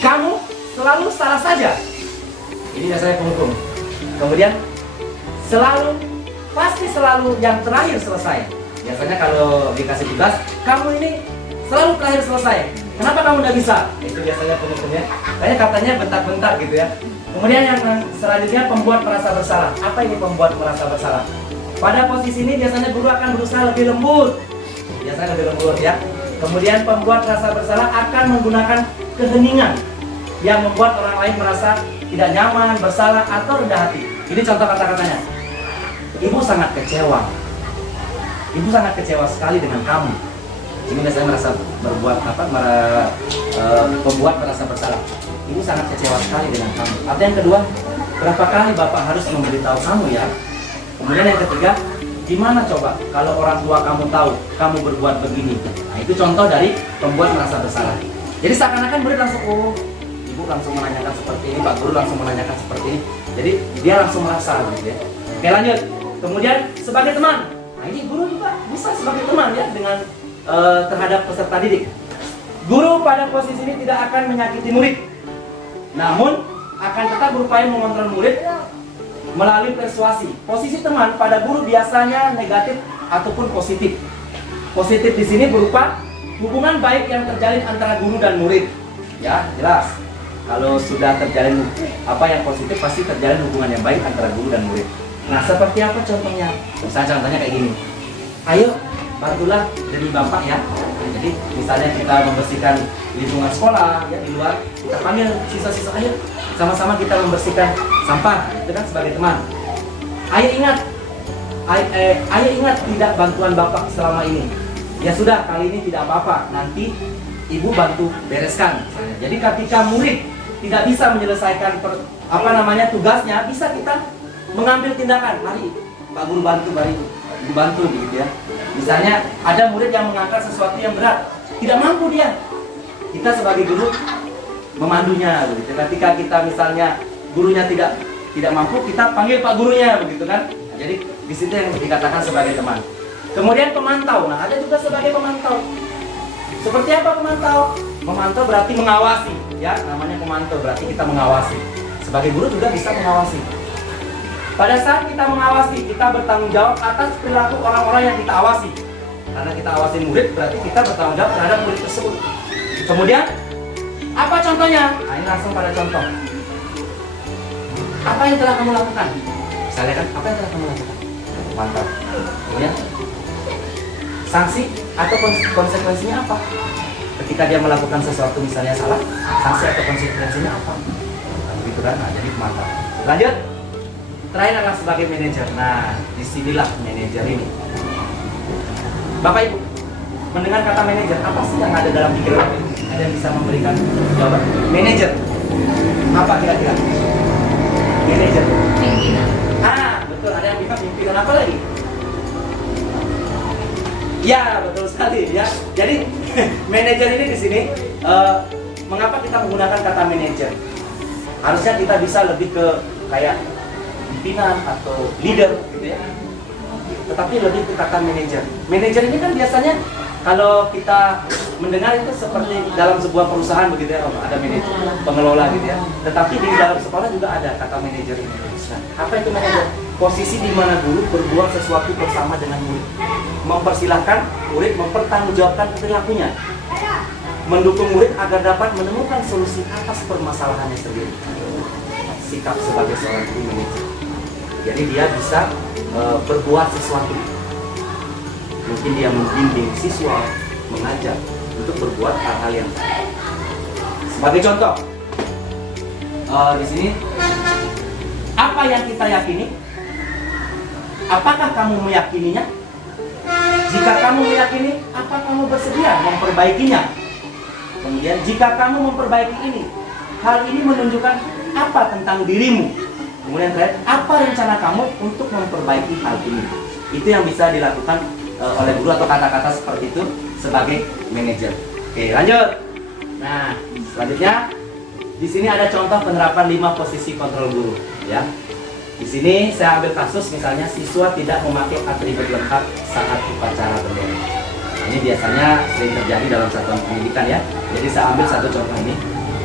Kamu selalu salah saja. Ini biasanya penghukum. Kemudian pasti selalu yang terakhir selesai. Biasanya kalau dikasih tugas, kamu ini selalu terakhir selesai. Kenapa kamu nggak bisa? Itu biasanya penghukumnya. Katanya bentar-bentar gitu ya. Kemudian yang selanjutnya pembuat merasa bersalah. Apa ini pembuat merasa bersalah? Pada posisi ini biasanya guru akan berusaha lebih lembut. Biasanya lebih lembut ya. Kemudian pembuat rasa bersalah akan menggunakan keheningan yang membuat orang lain merasa tidak nyaman, bersalah, atau rendah hati. Ini contoh kata-katanya. Ibu sangat kecewa. Ibu sangat kecewa sekali dengan kamu. Ini biasanya merasa pembuat merasa bersalah. Ibu sangat kecewa sekali dengan kamu. Atau yang kedua, berapa kali Bapak harus memberitahu kamu ya? Kemudian yang ketiga, gimana coba kalau orang tua kamu tahu kamu berbuat begini? Nah, itu contoh dari pembuat merasa bersalah. Jadi seakan-akan murid langsung, oh, ibu langsung menanyakan seperti ini, Pak Guru langsung menanyakan seperti ini. Jadi dia langsung merasa gitu ya. Oke, lanjut. Kemudian sebagai teman. Nah, ini guru juga bisa sebagai teman ya dengan terhadap peserta didik. Guru pada posisi ini tidak akan menyakiti murid, namun akan tetap berupaya mengontrol murid melalui persuasi. Posisi teman pada guru biasanya negatif ataupun positif. Positif di sini berupa hubungan baik yang terjalin antara guru dan murid. Ya, jelas. Kalau sudah terjalin apa yang positif, pasti terjalin hubungan yang baik antara guru dan murid. Nah, seperti apa contohnya? Misalnya contohnya kayak gini. Ayo, bantulah demi bapak ya. Nah, jadi misalnya kita membersihkan lingkungan sekolah ya di luar, kita panggil siswa-siswa, ayo sama-sama kita membersihkan sampah, itu kan sebagai teman. Ayo ingat, ayo ingat tidak bantuan bapak selama ini. Ya sudah, kali ini tidak apa-apa, nanti ibu bantu bereskan. Jadi ketika murid tidak bisa menyelesaikan tugasnya, bisa kita mengambil tindakan. Mari Pak Guru bantu, mari Ibu bantu gitu ya. Misalnya ada murid yang mengangkat sesuatu yang berat, tidak mampu dia. Kita sebagai guru memandunya begitu. Ketika kita misalnya gurunya tidak mampu, kita panggil Pak Gurunya begitu kan. Nah, jadi di situ yang dikatakan sebagai teman. Kemudian pemantau. Nah, ada juga sebagai pemantau. Seperti apa pemantau? Memantau berarti mengawasi, ya. Namanya pemantau berarti kita mengawasi. Sebagai guru juga bisa mengawasi. Pada saat kita mengawasi, kita bertanggung jawab atas perilaku orang-orang yang kita awasi. Karena kita awasi murid, berarti kita bertanggung jawab terhadap murid tersebut. Kemudian, apa contohnya? Nah, ini langsung pada contoh. Apa yang telah kamu lakukan? Misalnya kan, apa yang telah kamu lakukan? Mantap. Kemudian, sanksi atau konsekuensinya apa? Ketika dia melakukan sesuatu misalnya salah, sanksi atau konsekuensinya apa? Begitu kan? Nah, jadi mantap. Lanjut. Terakhir adalah sebagai manajer. Nah, disinilah manajer ini. Bapak Ibu, mendengar kata manajer, apa sih yang ada dalam pikiran Bapak Ibu? Ada yang bisa memberikan jawaban? Manajer, apa kira-kira? Manajer. Pimpinan. Betul. Ada yang bilang pimpinan apa lagi? Ya, betul sekali ya. Jadi manajer ini di sini, mengapa kita menggunakan kata manajer? Harusnya kita bisa lebih ke kayak pimpinan atau leader gitu ya. Tetapi lebih ke kata manajer. Manajer ini kan biasanya kalau kita mendengar itu seperti dalam sebuah perusahaan begitu ya, ada manajer, pengelola gitu ya. Tetapi di dalam sekolah juga ada kata manajer ini. Nah, apa itu manajer? Posisi di mana guru berbuat sesuatu bersama dengan murid, mempersilahkan murid mempertanggungjawabkan perilakunya, mendukung murid agar dapat menemukan solusi atas permasalahannya sendiri. Sikap sebagai seorang guru manajer. Jadi dia bisa berbuat sesuatu. Mungkin dia membimbing siswa, mengajar untuk berbuat hal-hal yang baik. Sebagai contoh, di sini apa yang kita yakini? Apakah kamu meyakininya? Jika kamu meyakini, apa kamu bersedia memperbaikinya? Kemudian, jika kamu memperbaiki ini, hal ini menunjukkan apa tentang dirimu? Kemudian terakhir, apa rencana kamu untuk memperbaiki hal ini? Itu yang bisa dilakukan oleh guru atau kata-kata seperti itu sebagai manajer. Oke, lanjut. Nah, selanjutnya di sini ada contoh penerapan 5 posisi kontrol guru, ya. Di sini saya ambil kasus misalnya siswa tidak memakai atribut lengkap saat upacara bendera. Ini biasanya sering terjadi dalam satuan pendidikan ya. Jadi saya ambil satu contoh ini.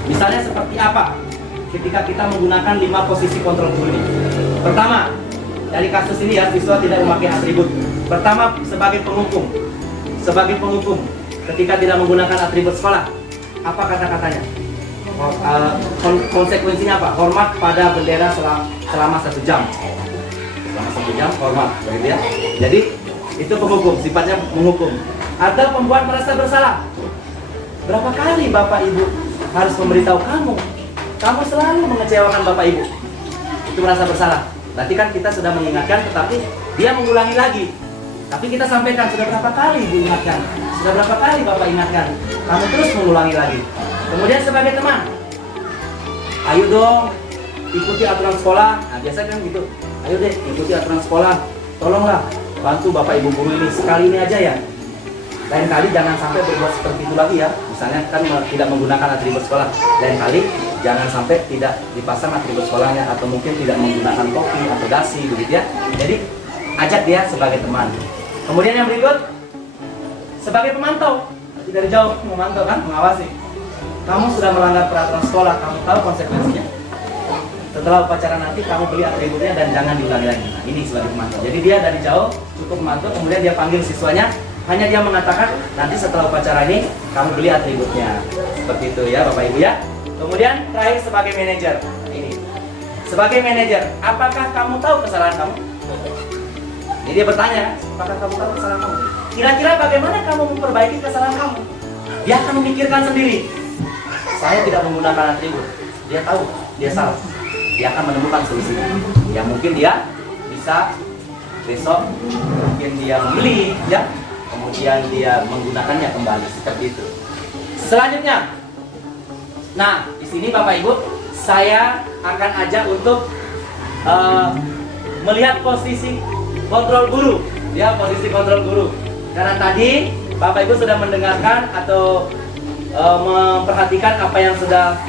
Misalnya seperti apa ketika kita menggunakan 5 posisi kontrol guru ini. Pertama, dari kasus ini ya, siswa tidak memakai atribut. Pertama, sebagai penghukum. Sebagai penghukum, ketika tidak menggunakan atribut sekolah, apa kata-katanya? Konsekuensinya apa? Hormat pada bendera selama 1 jam. Selama 1 jam hormat, begitu ya. Jadi itu penghukum, sifatnya menghukum. Atau pembuat merasa bersalah. Berapa kali Bapak Ibu harus memberitahu kamu? Kamu selalu mengecewakan Bapak Ibu. Itu merasa bersalah. Berarti kan kita sudah mengingatkan, tetapi dia mengulangi lagi. Tapi kita sampaikan, sudah berapa kali Ibu ingatkan? Sudah berapa kali Bapak ingatkan? Kamu terus mengulangi lagi. Kemudian sebagai teman, ayo dong ikuti aturan sekolah. Nah biasa kan gitu, ayo deh ikuti aturan sekolah. Tolonglah bantu Bapak Ibu guru ini sekali ini aja ya. Lain kali jangan sampai berbuat seperti itu lagi ya. Misalnya kan tidak menggunakan atribut sekolah. Lain kali jangan sampai tidak dipasang atribut sekolahnya, atau mungkin tidak menggunakan topi atau dasi begitu ya. Jadi ajak dia sebagai teman. Kemudian yang berikut, sebagai pemantau. Dari jauh memantau kan, mengawasi. Kamu sudah melanggar peraturan sekolah, kamu tahu konsekuensinya. Setelah upacara nanti kamu beli atributnya dan jangan diulangi lagi. Nah, ini sebagai pemantau. Jadi dia dari jauh cukup memantau, kemudian dia panggil siswanya. Hanya dia mengatakan nanti setelah upacara ini kamu beli atributnya. Seperti itu ya Bapak Ibu ya. Kemudian terakhir sebagai manajer. Ini. Sebagai manajer, apakah kamu tahu kesalahan kamu? Jadi dia bertanya, apakah kamu tahu kesalahan kamu? Kira-kira bagaimana kamu memperbaiki kesalahan kamu? Dia akan memikirkan sendiri. Saya tidak menggunakan atribut. Dia tahu, dia salah. Dia akan menemukan solusinya. Ya mungkin dia bisa besok mungkin dia membeli, ya. Kemudian dia menggunakannya kembali seperti itu. Selanjutnya, nah di sini Bapak Ibu, saya akan ajak untuk melihat posisi kontrol guru, ya posisi kontrol guru. Karena tadi Bapak Ibu sudah mendengarkan atau memperhatikan apa yang sudah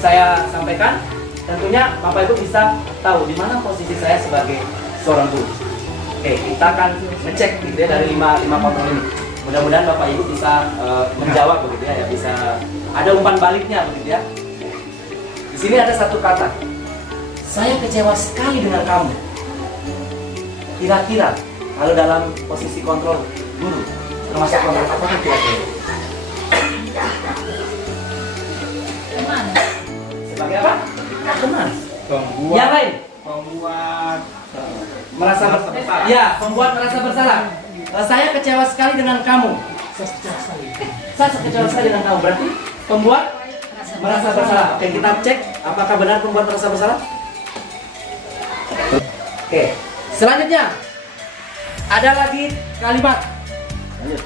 saya sampaikan. Tentunya Bapak Ibu bisa tahu di mana posisi saya sebagai seorang guru. Oke, kita akan ngecek gitu ya dari 5 kontrol ini. Mudah-mudahan Bapak Ibu bisa menjawab begitu ya, bisa ada umpan baliknya begitu ya. Di sini ada satu kata. Saya kecewa sekali dengan kamu. Kira-kira kalau dalam posisi kontrol guru, termasuk kontrol apa kan kira-kira? Teman. Sebagai apa? Teman. Pembuat. Yang lain? Pembuat. Merasa bersalah. Ya, pembuat merasa bersalah. Saya kecewa sekali dengan kamu. Saya kecewa sekali dengan kamu. Berarti pembuat merasa bersalah. Oke, kita cek apakah benar pembuat merasa bersalah. Oke, selanjutnya ada lagi kalimat. Lanjut.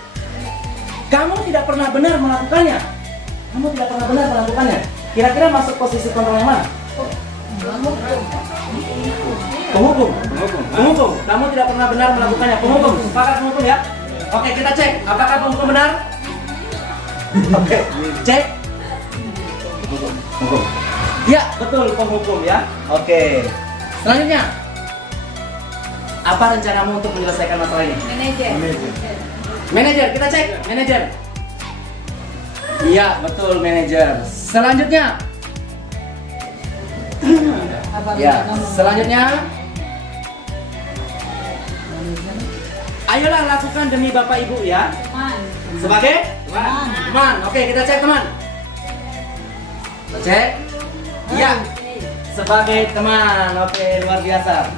Kamu tidak pernah benar melakukannya. Kamu tidak pernah benar melakukannya. Kira-kira masuk posisi kontrol yang mana? Penghukum. Penghukum. Kamu tidak pernah benar melakukannya. Penghukum. Sepakat penghukum ya? Oke, kita cek. Apakah penghukum benar? Oke, cek. Penghukum. Ya, betul penghukum ya. Oke. Selanjutnya, apa rencanamu untuk menyelesaikan masalah ini? Manajer. Manajer, kita cek. Manajer. Iya, betul manajer. Selanjutnya. Ya, selanjutnya. Ayolah lakukan demi Bapak Ibu ya. Teman. Sebagai teman. Oke, kita cek teman. Kita cek. Iya. Sebagai teman. Oke, luar biasa.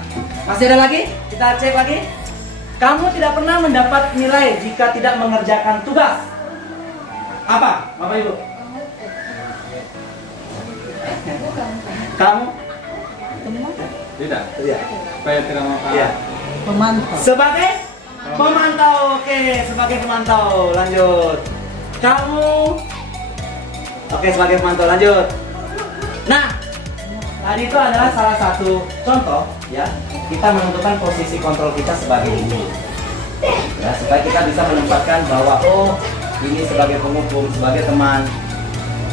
Masih ada lagi? Kita cek lagi. Kamu tidak pernah mendapat nilai jika tidak mengerjakan tugas. Apa, Bapak Ibu? Kamu? Tidak. Iya. Supaya tidak mau kalah. Iya. Pemantau. Sebagai pemantau. Oke, sebagai pemantau. Lanjut. Kamu? Oke, sebagai pemantau. Lanjut. Nah, tadi itu adalah salah satu contoh ya. Kita menentukan posisi kontrol kita sebagai ini. Ya, supaya kita bisa menempatkan bahwa oh, ini sebagai penghukum, sebagai teman,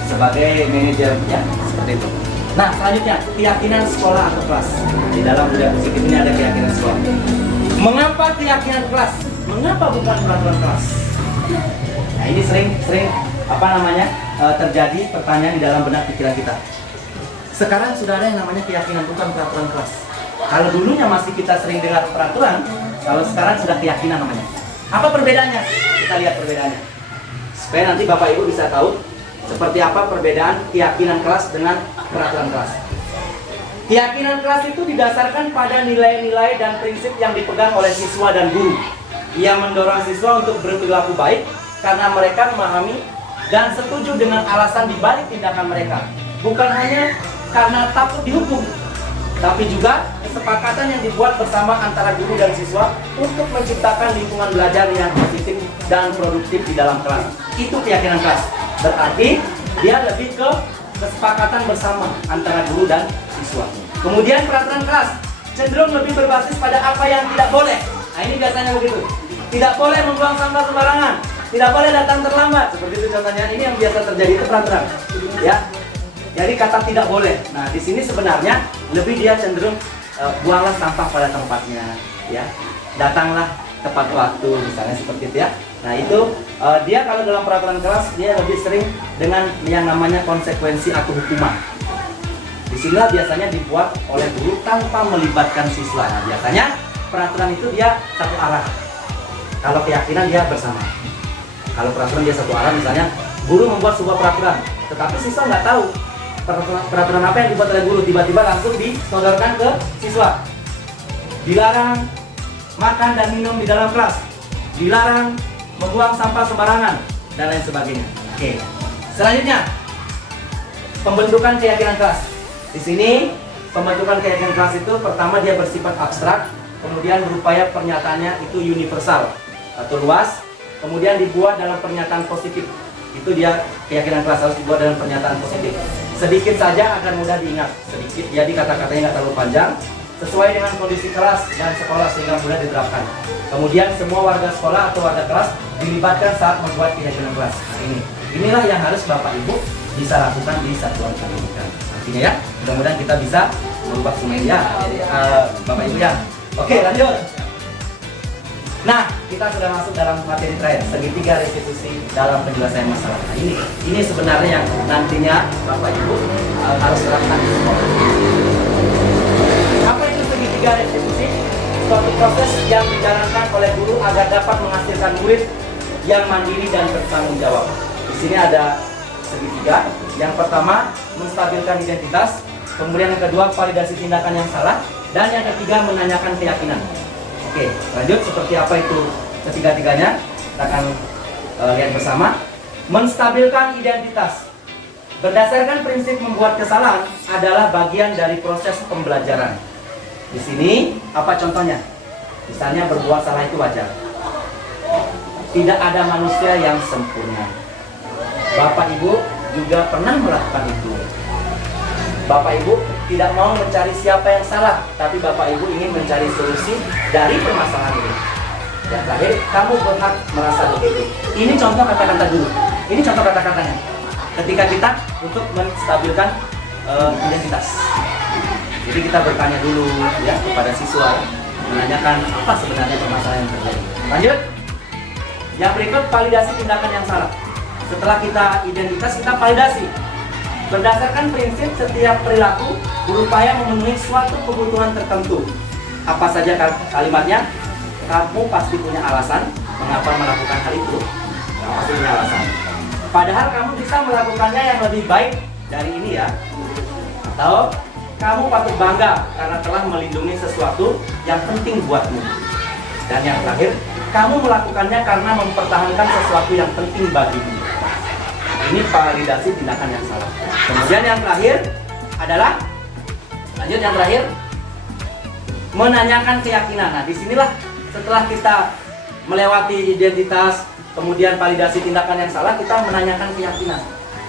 sebagai manajer ya, seperti itu. Nah, selanjutnya keyakinan sekolah atau kelas. Di dalam budaya positif ini ada keyakinan sekolah. Mengapa keyakinan kelas? Mengapa bukan peraturan kelas? Nah, ini sering terjadi pertanyaan di dalam benak pikiran kita. Sekarang sudah ada yang namanya keyakinan bukan peraturan kelas. Kalau dulunya masih kita sering dengar peraturan, kalau sekarang sudah keyakinan namanya. Apa perbedaannya? Kita lihat perbedaannya. Supaya nanti Bapak Ibu bisa tahu seperti apa perbedaan keyakinan kelas dengan peraturan kelas. Keyakinan kelas itu didasarkan pada nilai-nilai dan prinsip yang dipegang oleh siswa dan guru. Ia mendorong siswa untuk berperilaku baik karena mereka memahami dan setuju dengan alasan dibalik tindakan mereka. Bukan hanya karena takut dihukum, tapi juga kesepakatan yang dibuat bersama antara guru dan siswa untuk menciptakan lingkungan belajar yang positif dan produktif di dalam kelas. Itu keyakinan kelas. Berarti dia lebih ke kesepakatan bersama antara guru dan siswa. Kemudian peraturan kelas cenderung lebih berbasis pada apa yang tidak boleh. Nah, ini biasanya begitu. Tidak boleh membuang sampah sembarangan, tidak boleh datang terlambat. Seperti itu contohnya. Ini yang biasa terjadi itu peraturan. Ya. Jadi kata tidak boleh. Nah, di sini sebenarnya lebih dia cenderung buanglah sampah pada tempatnya. ya, datanglah tepat waktu, misalnya seperti itu ya. Nah itu dia kalau dalam peraturan kelas dia lebih sering dengan yang namanya konsekuensi atau hukuman. Disinilah biasanya dibuat oleh guru tanpa melibatkan siswa. Nah, biasanya peraturan itu dia satu arah. Kalau keyakinan dia bersama. Kalau peraturan dia satu arah, misalnya guru membuat sebuah peraturan, tetapi siswa nggak tahu peraturan apa yang dibuat oleh guru, tiba-tiba langsung disodorkan ke siswa. Dilarang makan dan minum di dalam kelas, dilarang membuang sampah sembarangan, dan lain sebagainya. Oke. Selanjutnya, pembentukan keyakinan kelas. Di sini pembentukan keyakinan kelas itu pertama dia bersifat abstrak, kemudian berupaya pernyataannya itu universal atau luas, kemudian dibuat dalam pernyataan positif. Itu dia keyakinan kelas harus dibuat dalam pernyataan positif. Sedikit saja agar mudah diingat, sedikit, jadi kata-katanya nggak terlalu panjang, sesuai dengan kondisi kelas dan sekolah sehingga mudah diterapkan. Kemudian semua warga sekolah atau warga kelas dilibatkan saat membuat keyakinan kelas. Nah inilah yang harus Bapak Ibu bisa lakukan di satuan pendidikan. Nantinya ya, mudah-mudahan kita bisa merubah semuanya Bapak Ibu ya. Oke, lanjut. Nah, kita sudah masuk dalam materi terakhir, segitiga restitusi dalam penyelesaian masalah. Nah, ini sebenarnya yang nantinya Bapak Ibu harus terapkan di sekolah. Apa itu segitiga restitusi? Suatu proses yang dijalankan oleh guru agar dapat menghasilkan murid yang mandiri dan bertanggung jawab. Di sini ada segitiga. Yang pertama, menstabilkan identitas. Kemudian yang kedua, validasi tindakan yang salah. Dan yang ketiga, menanyakan keyakinan. Oke, lanjut seperti apa itu ketiga-tiganya? Kita akan lihat bersama. Menstabilkan identitas. Berdasarkan prinsip membuat kesalahan adalah bagian dari proses pembelajaran. Di sini apa contohnya? Misalnya berbuat salah itu wajar. Tidak ada manusia yang sempurna. Bapak Ibu juga pernah melakukan itu. Bapak Ibu tidak mau mencari siapa yang salah, tapi Bapak Ibu ingin mencari solusi dari permasalahan ini. Yang terakhir, kamu berhak merasa begitu. Ini contoh kata-kata dulu. Ini contoh kata-katanya. Ketika kita untuk menstabilkan identitas. Jadi kita bertanya dulu ya kepada siswa, menanyakan apa sebenarnya permasalahan yang terjadi. Lanjut. Yang berikut, validasi tindakan yang salah. Setelah kita identitas, kita validasi. Berdasarkan prinsip setiap perilaku berupaya memenuhi suatu kebutuhan tertentu. Apa saja kalimatnya? Kamu pasti punya alasan mengapa melakukan hal itu. Kamu pasti punya alasan. Padahal kamu bisa melakukannya yang lebih baik dari ini ya. Atau kamu patut bangga karena telah melindungi sesuatu yang penting buatmu. Dan yang terakhir, kamu melakukannya karena mempertahankan sesuatu yang penting bagimu. Ini validasi tindakan yang salah. Kemudian yang terakhir adalah, lanjut yang terakhir, menanyakan keyakinan. Nah disinilah setelah kita melewati identitas, kemudian validasi tindakan yang salah, kita menanyakan keyakinan.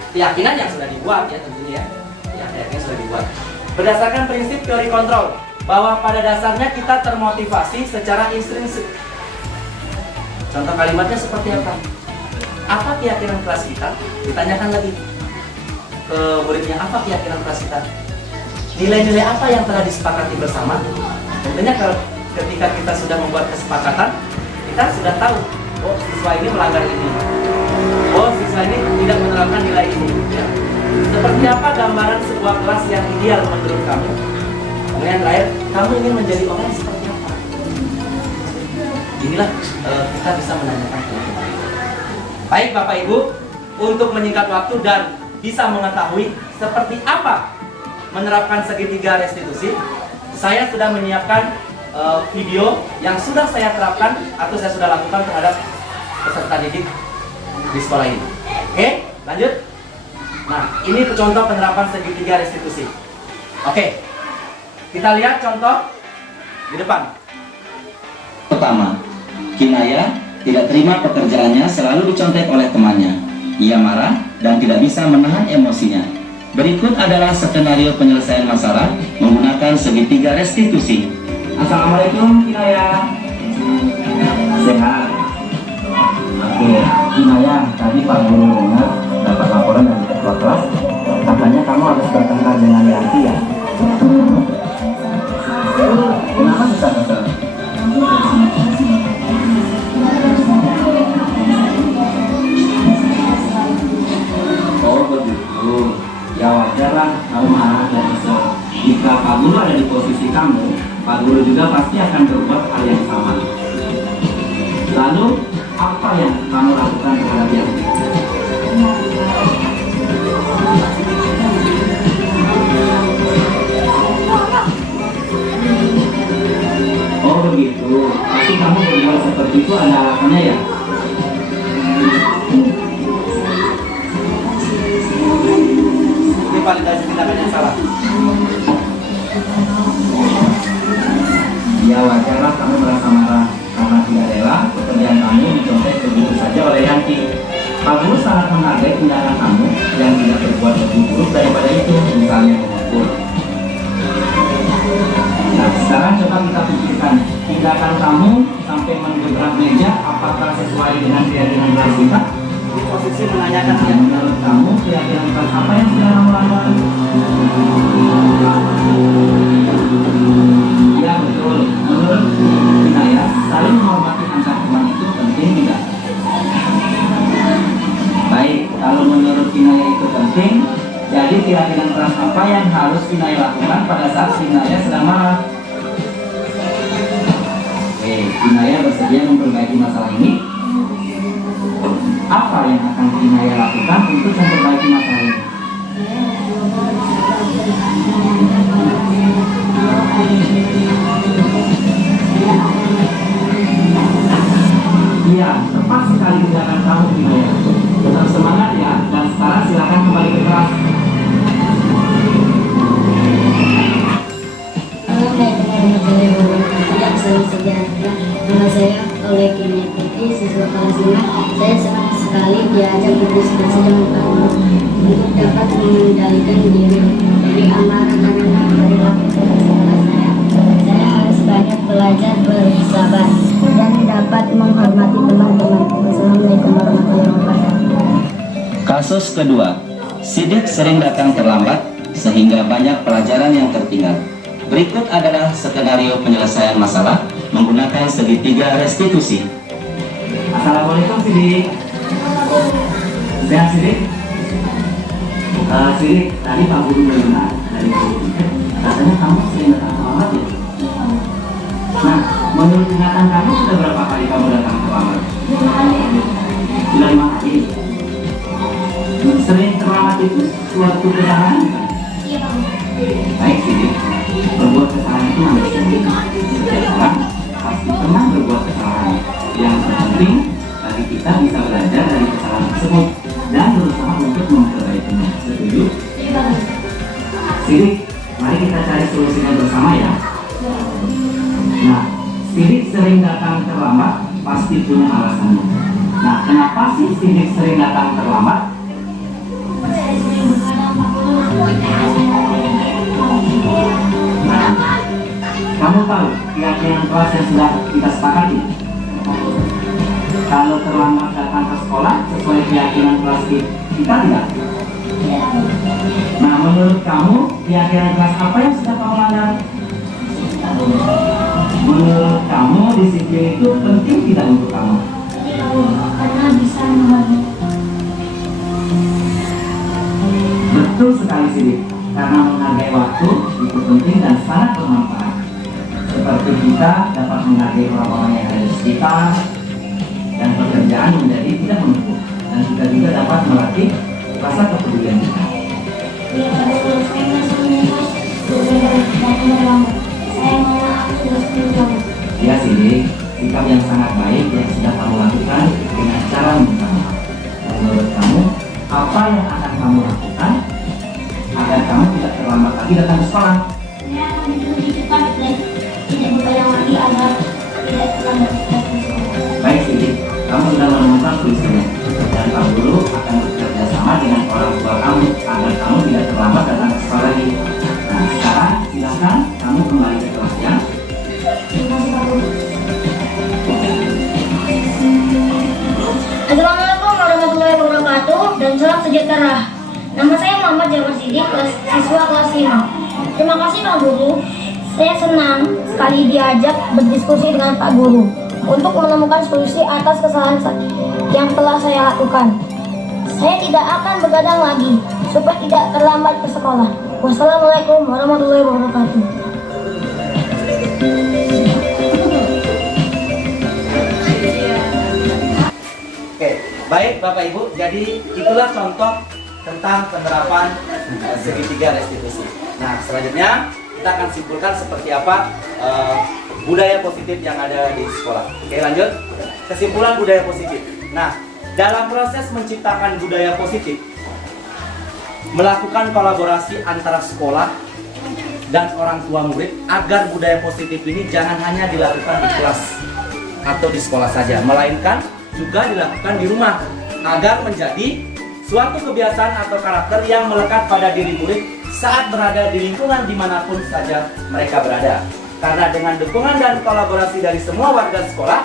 Keyakinan yang sudah dibuat ya tentunya ya. Keyakinan sudah dibuat. Berdasarkan prinsip teori kontrol, bahwa pada dasarnya kita termotivasi secara intrinsik. Contoh kalimatnya seperti apa? Apa keyakinan kelas kita? Ditanyakan lagi ke muridnya, apa keyakinan kelas kita? Nilai-nilai apa yang telah disepakati bersama? Tentunya ketika kita sudah membuat kesepakatan, kita sudah tahu, oh siswa ini melanggar ini, oh siswa ini tidak menerapkan nilai ini ya. Seperti apa gambaran sebuah kelas yang ideal menurut kamu? Kemudian terakhir, kamu ingin menjadi orang seperti apa? Inilah kita bisa menanyakan keyakinan. Baik Bapak Ibu, untuk menyingkat waktu dan bisa mengetahui seperti apa menerapkan segitiga restitusi, saya sudah menyiapkan video yang sudah saya terapkan atau saya sudah lakukan terhadap peserta didik di sekolah ini. Oke, lanjut. Nah, ini contoh penerapan segitiga restitusi. Oke, kita lihat contoh di depan. Pertama, Kinaya tidak terima pekerjaannya selalu dicontek oleh temannya. Ia marah dan tidak bisa menahan emosinya. Berikut adalah skenario penyelesaian masalah menggunakan segitiga restitusi. Assalamualaikum Kinaya. Sehat. Oke, Kinaya, tadi Pak Guru dengar dapat laporan dari ketua kelas. Katanya kamu harus bertengkar dengan Yanti ya. Kenapa bisa kesel? guru juga pasti akan berbuat hal yang sama. Lalu, apa yang kamu lakukan terhadap dia? Oh begitu, pasti kamu berbuat seperti itu ada alasannya ya? Ini validasi tindakan yang salah. Ya wajarlah kamu merasa marah karena tidak rela pekerjaan kamu dicontek begitu saja oleh Yanti. Pak Guru sangat menghargai tindakan kamu yang tidak berbuat lebih buruk daripada itu, misalnya memukul. Nah, sekarang coba kita pikirkan tindakan kamu sampai menggebrak meja, apakah sesuai dengan keyakinan kelas kita? Ini posisi menanyakan Yang menurut kamu keyakinan kelas apa yang sudah kamu lakukan? Ya betul, menurut Kinaya, saling menghormati antar teman itu penting tidak? Baik, kalau menurut Kinaya itu penting, jadi keyakinan keras apa yang harus Kinaya lakukan pada saat Kinaya sedang marah? Oke, Kinaya bersedia memperbaiki masalah ini. Apa yang akan Kinaya lakukan untuk memperbaiki masalah ini? Iya, tepat sekali tindakan kamu Kinaya. Tetap semangat ya, dan sekarang silakan kembali ke kelas. Tidak salah sejahtera. Nama saya Oleh Kinaya Putri, siswa kelas 5. Saya senang sekali diajak berdiskusi dengan Pak Guru untuk dapat mengendalikan diri dari amarah karena perilaku kelas saya. Saya harus banyak belajar bersabar dan dapat menghormati teman-teman. Wassalamualaikum warahmatullahi wabarakatuh. Kasus kedua, Sidik sering datang terlambat sehingga banyak pelajaran yang tertinggal. Berikut adalah skenario penyelesaian masalah menggunakan segitiga restitusi. Assalamualaikum Sidik. Sehat Sidik? Sidik, tadi Pak Guru benar dari Guru. Katanya kamu sering datang terlambat ya? Nah, menurut ingatan kamu sudah berapa kali kamu datang terlambat? 5 kali. Sering terlambat itu suatu kesalahan? Baik Sidik, berbuat kesalahan itu manusia. Setiap orang pasti pernah berbuat kesalahan. Yang penting bagi kita bisa belajar dari kesalahan tersebut dan berusaha untuk memperbaikinya. Setuju? Sidik, mari kita cari solusinya bersama ya. Nah, Sidik sering datang terlambat pasti punya alasannya. Nah, kenapa sih Sidik sering datang terlambat? Nah, kamu tahu keyakinan kelas yang sudah kita sepakati? Kalau terlambat datang ke sekolah sesuai keyakinan kelas kita tidak? Nah, menurut kamu keyakinan kelas apa yang sudah kamu langgar? Menurut kamu disiplin itu penting tidak untuk kamu? Karena bisa membantu. Betul sekali Sidik, karena menghargai waktu itu penting dan sangat bermanfaat. Seperti kita dapat menghargai orang-orang yang ada di sekitar dan pekerjaan menjadi tidak menumpuk, dan kita juga dapat melatih rasa kepedulian kita. Ya Sidik, sikap yang sangat baik yang sudah kamu lakukan dengan cara meminta maaf. Menurut kamu, apa yang akan kamu lakukan agar kamu tidak terlambat lagi datang ke sekolah? Saya akan lebih cepat dan tidak berbayang lagi agar tidak terlambat datang ke sekolah. Baik Sidik, kamu sudah menemukan solusinya dan Pak Guru akan bekerja sama dengan orang tua kamu agar kamu tidak terlambat datang ke sekolah lagi. Nah, sekarang silakan kamu kembali ke kelas ya. Terima kasih Pak Guru. Assalamualaikum warahmatullahi wabarakatuh dan salam sejahtera. Nama saya Muhammad Jawar Sidik, siswa kelas 5. Terima kasih Pak Guru. Saya senang sekali diajak berdiskusi dengan Pak Guru untuk menemukan solusi atas kesalahan yang telah saya lakukan. Saya tidak akan begadang lagi supaya tidak terlambat ke sekolah. Wassalamualaikum warahmatullahi wabarakatuh. Baik Bapak Ibu, jadi itulah contoh tentang penerapan segitiga restitusi. Nah, selanjutnya kita akan simpulkan seperti apa budaya positif yang ada di sekolah. Oke, lanjut. Kesimpulan budaya positif. Nah, dalam proses menciptakan budaya positif, melakukan kolaborasi antara sekolah dan orang tua murid agar budaya positif ini jangan hanya dilakukan di kelas atau di sekolah saja, melainkan juga dilakukan di rumah agar menjadi suatu kebiasaan atau karakter yang melekat pada diri murid saat berada di lingkungan dimanapun saja mereka berada. Karena dengan dukungan dan kolaborasi dari semua warga sekolah,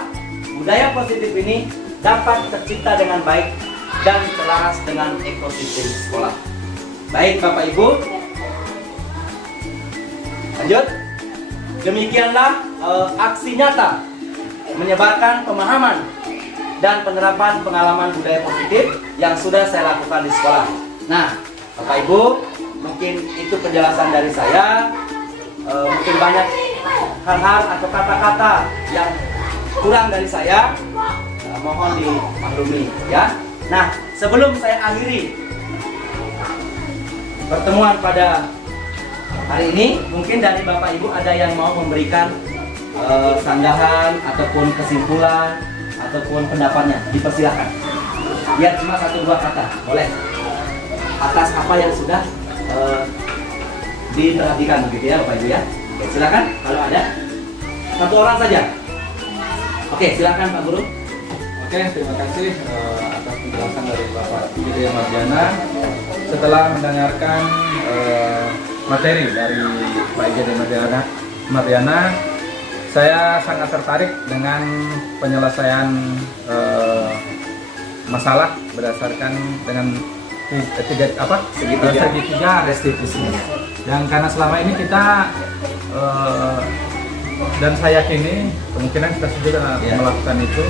budaya positif ini dapat tercipta dengan baik dan selaras dengan ekosistem sekolah. Baik Bapak Ibu, lanjut. Demikianlah aksi nyata menyebarkan pemahaman dan penerapan pengalaman budaya positif yang sudah saya lakukan di sekolah. Nah, Bapak Ibu, mungkin itu penjelasan dari saya. Mungkin banyak hal-hal atau kata-kata yang kurang dari saya, mohon dimaklumi ya. Nah, sebelum saya akhiri pertemuan pada hari ini, mungkin dari Bapak Ibu ada yang mau memberikan sanggahan ataupun kesimpulan ataupun pendapatnya, dipersilakan. Biar cuma 1-2 kata, boleh. Atas apa yang sudah diperhatikan begitu ya Bapak Ibu ya. Oke, silakan kalau ada. 1 orang saja. Oke, silakan Pak Guru. Oke, terima kasih atas penjelasan dari Bapak Widya Mardiana. Setelah mendengarkan materi dari Pak Widya Mardiana, saya sangat tertarik dengan penyelesaian masalah berdasarkan dengan segitiga restitusi. Yang karena selama ini kita dan saya yakini kemungkinan kita juga melakukan itu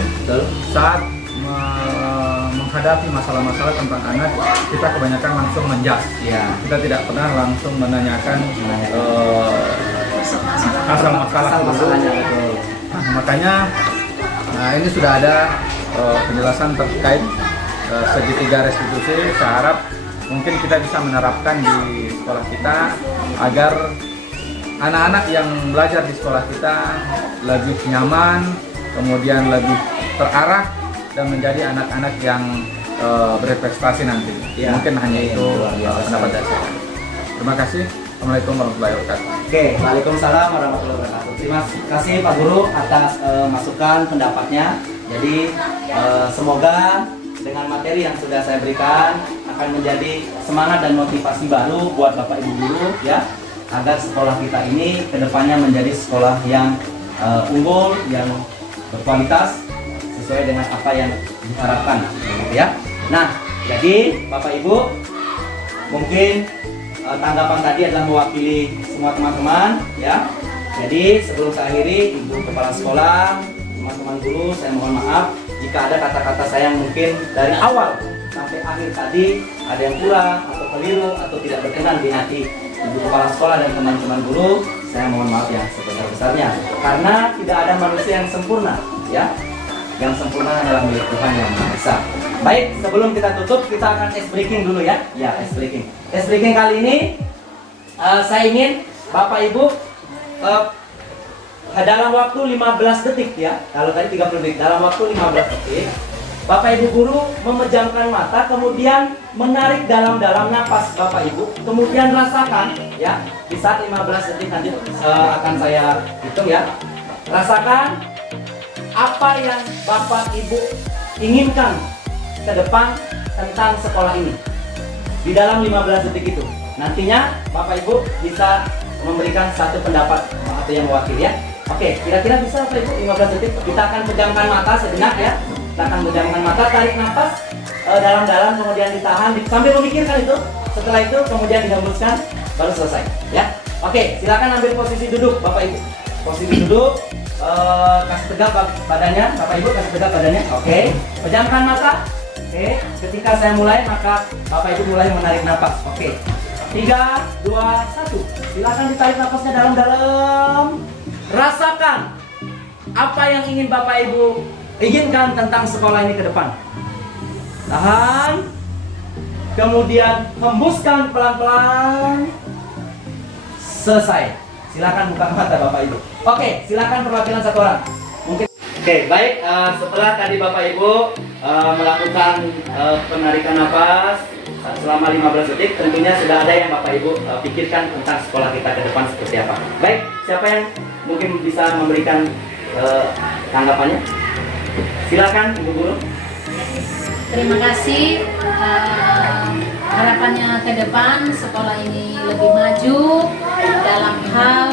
saat menghadapi masalah-masalah tentang anak, kita kebanyakan langsung menjas. Kita tidak pernah langsung menanyakan asal masalahnya. Makanya ini sudah ada penjelasan terkait segitiga restitusi. Saya harap mungkin kita bisa menerapkan di sekolah kita agar anak-anak yang belajar di sekolah kita lebih nyaman, kemudian lebih terarah dan menjadi anak-anak yang berprestasi nanti. Mungkin hanya itu pendapat dari saya. Terima kasih. Assalamualaikum warahmatullahi wabarakatuh. Oke, Waalaikumsalam warahmatullahi wabarakatuh. Terima kasih Pak Guru atas masukan pendapatnya. Jadi semoga dengan materi yang sudah saya berikan akan menjadi semangat dan motivasi baru buat Bapak Ibu guru ya, agar sekolah kita ini kedepannya menjadi sekolah yang unggul, yang berkualitas sesuai dengan apa yang diharapkan ya. Nah, jadi Bapak Ibu mungkin tanggapan tadi adalah mewakili semua teman-teman ya. Jadi sebelum saya akhiri, Ibu Kepala Sekolah, teman-teman guru, saya mohon maaf jika ada kata-kata saya yang mungkin dari awal sampai akhir tadi ada yang kurang atau keliru atau tidak berkenan di hati Ibu Kepala Sekolah dan teman-teman guru. Saya mohon maaf yang sebesar-besarnya, karena tidak ada manusia yang sempurna ya. Yang sempurna adalah milik Tuhan yang Maha Esa. Baik, sebelum kita tutup, kita akan ice breaking dulu ya. Ya, ice breaking. Ice breaking kali ini saya ingin Bapak Ibu dalam waktu 15 detik ya. Kalau tadi 30 detik, dalam waktu 15 detik Bapak Ibu guru memejamkan mata, kemudian menarik dalam-dalam napas Bapak Ibu, kemudian rasakan ya. Di saat 15 detik nanti akan saya hitung ya. Rasakan apa yang Bapak Ibu inginkan ke depan tentang sekolah ini. Di dalam 15 detik itu nantinya Bapak Ibu bisa memberikan satu pendapat atau yang mewakili ya. Oke, kira-kira bisa Bapak Ibu 15 detik. Kita akan pejamkan mata sejenak ya. Kita akan pejamkan mata, tarik nafas dalam-dalam, kemudian ditahan sambil memikirkan itu. Setelah itu kemudian dihembuskan, baru selesai ya. Oke, silakan ambil posisi duduk Bapak Ibu. Posisi duduk, kasih tegap badannya, Bapak Ibu kasih tegap badannya. Oke, pejamkan mata. Oke, ketika saya mulai maka Bapak Ibu mulai menarik nafas. Oke, 3, 2, 1. Silakan ditarik nafasnya dalam-dalam. Rasakan apa yang ingin Bapak Ibu inginkan tentang sekolah ini ke depan. Tahan. Kemudian hembuskan pelan-pelan. Selesai. Silakan buka mata Bapak Ibu. Oke, silakan perwakilan satu orang. Mungkin. Oke, baik. Setelah tadi Bapak Ibu melakukan penarikan nafas selama 15 detik, tentunya sudah ada yang Bapak Ibu pikirkan tentang sekolah kita ke depan seperti apa. Baik, siapa yang mungkin bisa memberikan tanggapannya? Silakan Ibu Guru. Terima kasih. Harapannya ke depan sekolah ini lebih maju dalam hal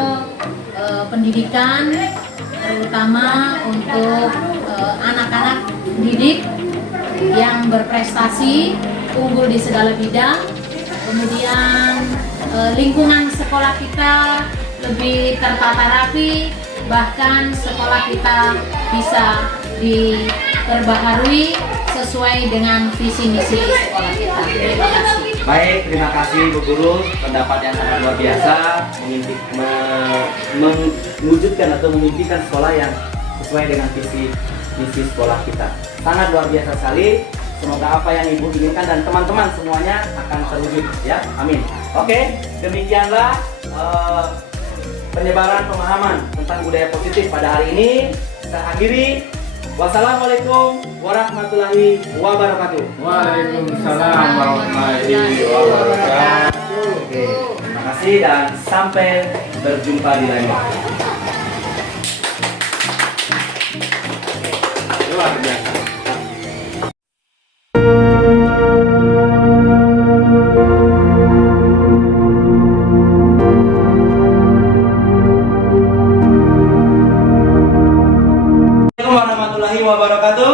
pendidikan, terutama untuk anak-anak didik yang berprestasi, unggul di segala bidang. Kemudian lingkungan sekolah kita lebih tertata rapi, bahkan sekolah kita bisa diperbaharui sesuai dengan visi misi sekolah kita. Terima kasih. Baik, terima kasih Bu Guru, pendapat yang sangat luar biasa, mewujudkan atau memimpikan sekolah yang sesuai dengan visi misi sekolah kita. Sangat luar biasa sekali. Semoga apa yang Ibu inginkan dan teman-teman semuanya akan terwujud ya. Amin. Oke, demikianlah penyebaran pemahaman tentang budaya positif pada hari ini. Saya akhiri. Wassalamualaikum warahmatullahi wabarakatuh. Waalaikumsalam warahmatullahi wabarakatuh. Oke, terima kasih dan sampai berjumpa di lain waktu. Luar biasa. Assalamualaikum warahmatullahi wabarakatuh.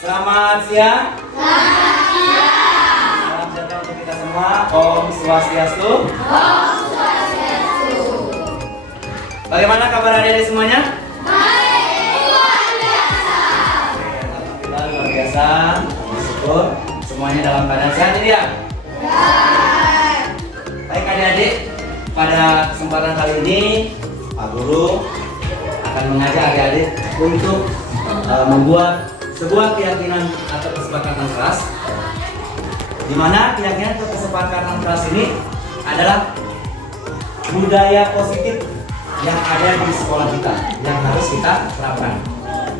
Selamat siang. Salam sejahtera untuk kita semua. Om Swastiastu. Bagaimana kabar adik-adik semuanya? Alhamdulillah luar biasa. Bersyukur semuanya dalam keadaan sehat ini ya. Baik adik-adik, pada kesempatan kali ini Pak Guru akan mengajak adik-adik untuk membuat sebuah keyakinan atau kesepakatan kelas, di mana keyakinan atau kesepakatan kelas ini adalah budaya positif yang ada di sekolah kita yang harus kita terapkan.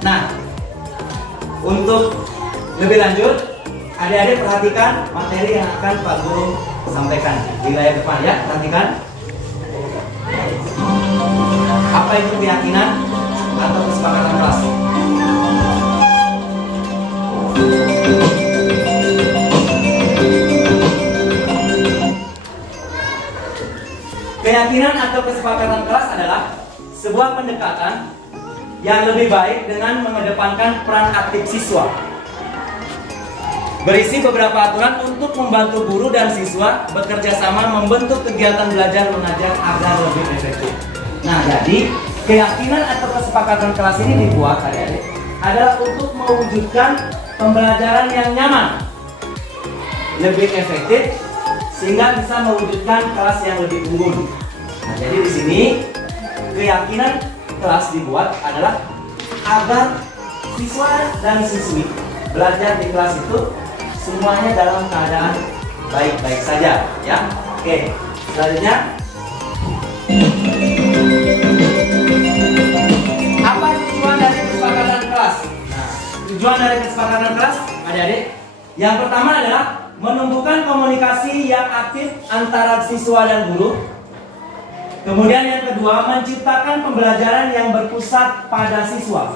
Nah, untuk lebih lanjut, adik-adik perhatikan materi yang akan Pak Guru sampaikan di layar depan ya. Perhatikan apa itu keyakinan atau kesepakatan kelas. Keyakinan atau kesepakatan kelas adalah sebuah pendekatan yang lebih baik dengan mengedepankan peran aktif siswa. Berisi beberapa aturan untuk membantu guru dan siswa bekerja sama membentuk kegiatan belajar mengajar agar lebih efektif. Nah, jadi keyakinan atau kesepakatan kelas ini dibuat adik-adik adalah untuk mewujudkan pembelajaran yang nyaman, lebih efektif, sehingga bisa mewujudkan kelas yang lebih unggul. Nah, jadi di sini keyakinan kelas dibuat adalah agar siswa dan siswi belajar di kelas itu semuanya dalam keadaan baik-baik saja, ya. Oke, selanjutnya apa tujuan dari kesepakatan kelas? Nah, tujuan dari kesepakatan kelas, adik-adik, yang pertama adalah menumbuhkan komunikasi yang aktif antara siswa dan guru. Kemudian yang kedua, menciptakan pembelajaran yang berpusat pada siswa.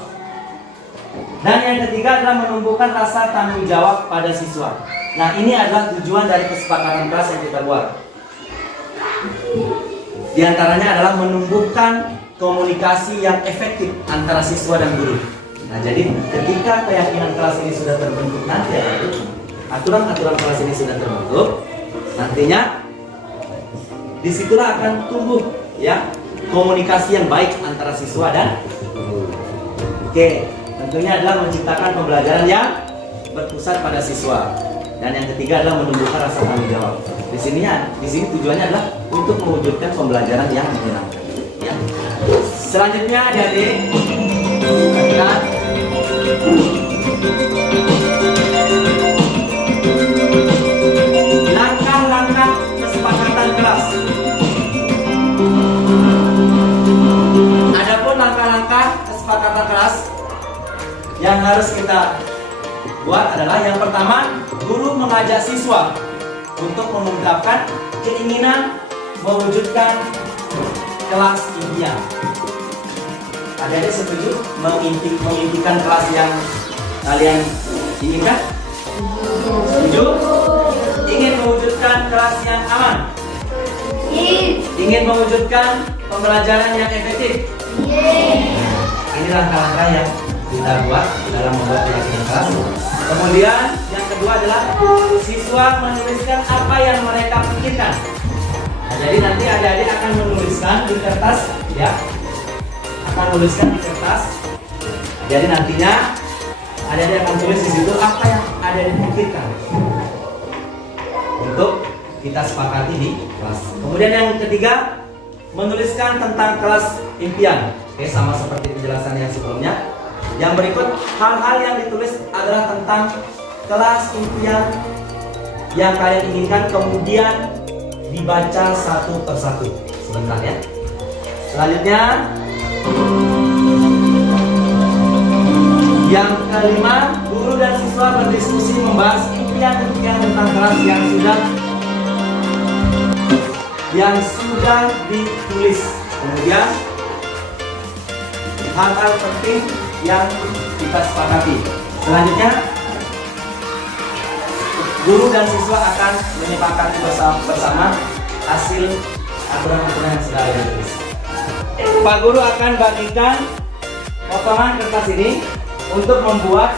Dan yang ketiga adalah menumbuhkan rasa tanggung jawab pada siswa. Nah, ini adalah tujuan dari kesepakatan kelas yang kita buat. Di antaranya adalah menumbuhkan komunikasi yang efektif antara siswa dan guru. Nah, jadi ketika keyakinan kelas ini sudah terbentuk nanti, aturan-aturan kelas ini sudah terbentuk, nantinya disitulah akan tumbuh ya komunikasi yang baik antara siswa dan guru. Oke, tentunya adalah menciptakan pembelajaran yang berpusat pada siswa. Dan yang ketiga adalah menumbuhkan rasa tanggung jawab. Di sini tujuannya adalah untuk mewujudkan pembelajaran yang menyenangkan. Ya. Selanjutnya adik-adik, kelas yang harus kita buat adalah yang pertama, guru mengajak siswa untuk mengungkapkan keinginan mewujudkan kelas impian. Adik-adik setuju memimpikan kelas yang kalian inginkan? Setuju? Ingin mewujudkan kelas yang aman? Ingin mewujudkan pembelajaran yang efektif? Ini langkah-langkah yang kita buat dalam membuat keyakinan kelas. Kemudian yang kedua adalah siswa menuliskan apa yang mereka pikirkan. Nah, jadi nanti adik-adik akan menuliskan di kertas, ya, akan menuliskan di kertas. Jadi nantinya adik-adik akan tulis di situ apa yang adik-adik pikirkan untuk kita sepakati di kelas. Kemudian yang ketiga, menuliskan tentang kelas impian. Oke, sama seperti penjelasan yang sebelumnya. Yang berikut, hal-hal yang ditulis adalah tentang kelas impian yang kalian inginkan, kemudian dibaca satu persatu. Sebentar ya. Selanjutnya, yang kelima, guru dan siswa berdiskusi membahas impian-impian tentang kelas yang sudah ditulis. Kemudian hal-hal penting yang kita sepakati. Selanjutnya, guru dan siswa akan menyepakati bersama hasil aturan-aturan yang sudah ada ditulis. Pak Guru akan bagikan potongan kertas ini untuk membuat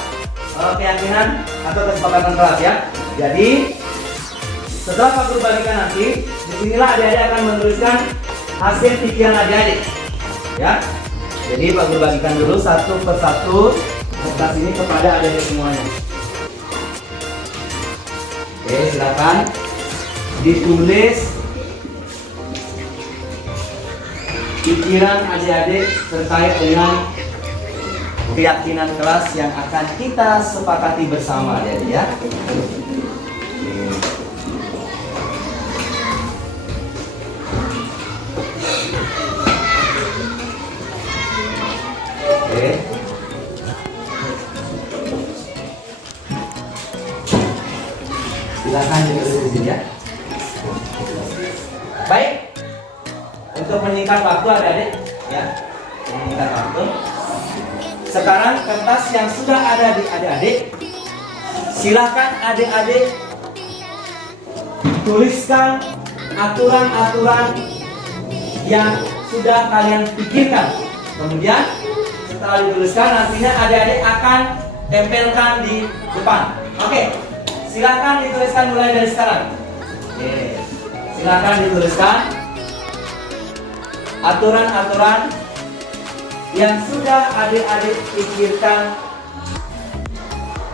keyakinan atau kesepakatan kelas ya. Jadi setelah Pak Guru bagikan nanti, disinilah adik-adik akan menuliskan hasil pikiran adik-adik ya. Jadi Pak Guru bagikan dulu satu persatu kertas ini kepada adik-adik semuanya. Oke, silakan ditulis pikiran adik-adik terkait dengan keyakinan kelas yang akan kita sepakati bersama adik-adik ya. Oke. Silakan ditulis di sini ya. Baik. Untuk menyingkat waktu adik-adik ya. Menyingkat waktu. Sekarang kertas yang sudah ada di adik-adik, silakan adik-adik tuliskan aturan-aturan yang sudah kalian pikirkan. Kemudian setelah dituliskan, nantinya adik-adik akan tempelkan di depan. Oke, silakan dituliskan mulai dari sekarang. Oke, silakan dituliskan aturan-aturan yang sudah adik-adik pikirkan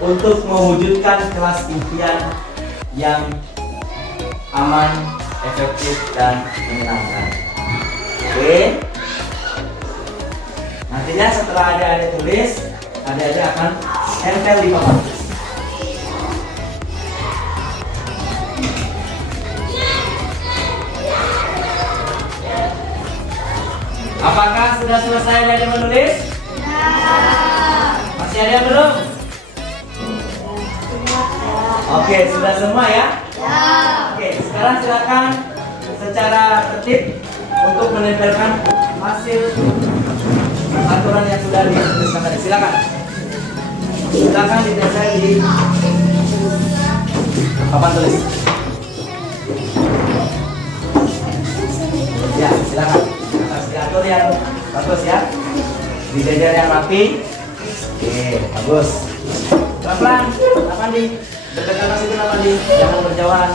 untuk mewujudkan kelas impian yang aman, efektif, dan menyenangkan. Oke. Nantinya setelah adik-adik tulis, adik-adik akan tempel di papan. Apakah sudah selesai adik-adik menulis? Ya. Masih ada yang belum? Oke, sudah semua ya? Ya. Oke, sekarang silakan secara tertib untuk menempelkan hasil aturan yang sudah dituliskan tadi. Silakan. Silakan ditempel di papan tulis. Ya, silakan. Diatur yang bagus ya, dijajar yang rapi. Oke, bagus. Pelan-pelan, Pak di dekat masih itu Pak di, jangan berjauhan.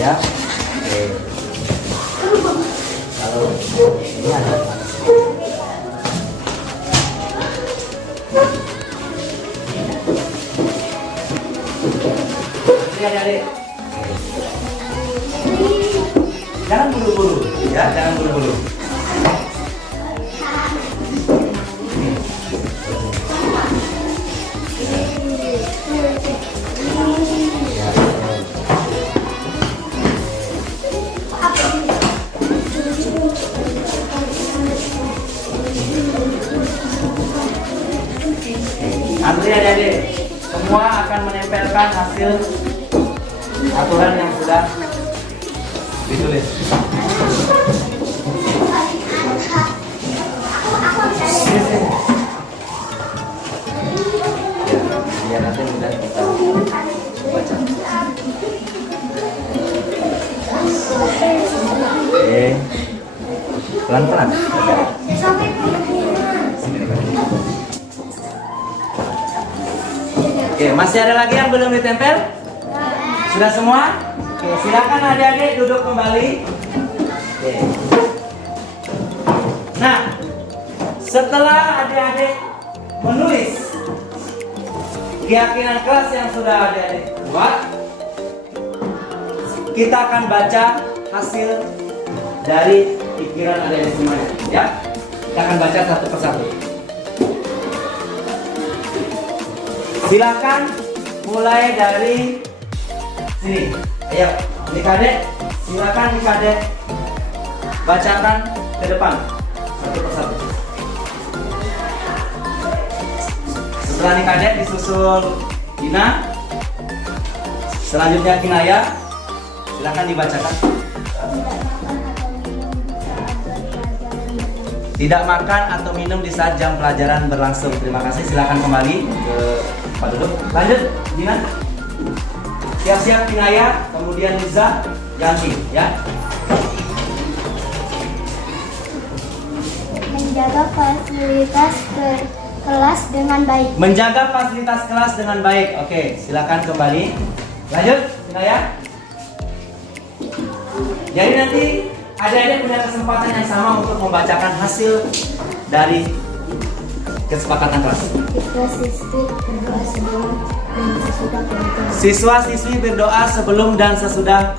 Ya. Oke. Lalu ini ada. Ini adik-adik. Jangan buru-buru, ya, jangan buru-buru. Antri adik-adik, semua akan menempelkan hasil aturan yang sudah ditulis. Ya, nanti mudah kita baca. Oke, pelan-pelan. Oke, masih ada lagi yang belum ditempel? Sudah semua? Oke, silakan adik-adik duduk kembali. Oke. Nah, setelah adik-adik menulis keyakinan kelas yang sudah adik-adik buat, kita akan baca hasil dari pikiran adik-adik semuanya, ya. Kita akan baca satu persatu. Silakan mulai dari sini. Ayo, Nikadek, silakan Nikadek bacakan ke depan satu persatu. Setelah Nikadek disusul Dina, selanjutnya Kinaya. Silakan dibacakan. Tidak makan atau minum di saat jam pelajaran berlangsung. Terima kasih. Silakan kembali ke tempat duduk. Lanjut, Dina. Siap-siap Kinaya, kemudian Liza, Yanti, ya. Menjaga fasilitas kelas dengan baik. Menjaga fasilitas kelas dengan baik. Oke, silakan kembali. Lanjut, Kinaya. Jadi nanti adik-adik punya kesempatan yang sama untuk membacakan hasil dari kesepakatan kelas. Siswa-siswi berdoa sebelum dan sesudah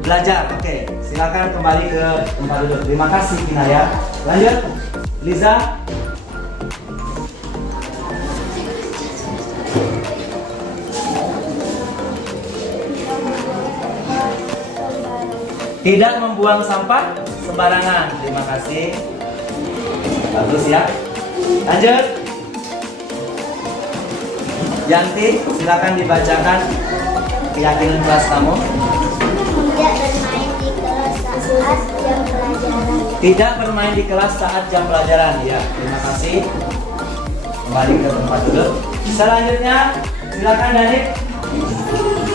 belajar. Oke, silakan kembali ke tempat duduk. Terima kasih Kinaya. Lanjut, Liza. Tidak membuang sampah sembarangan. Terima kasih. Bagus ya. Lanjut. Yanti, silakan dibacakan keyakinan kelas kamu. Tidak bermain di kelas saat jam pelajaran. Tidak bermain di kelas saat jam pelajaran. Ya, terima kasih. Kembali ke tempat duduk. Selanjutnya, silakan Danip.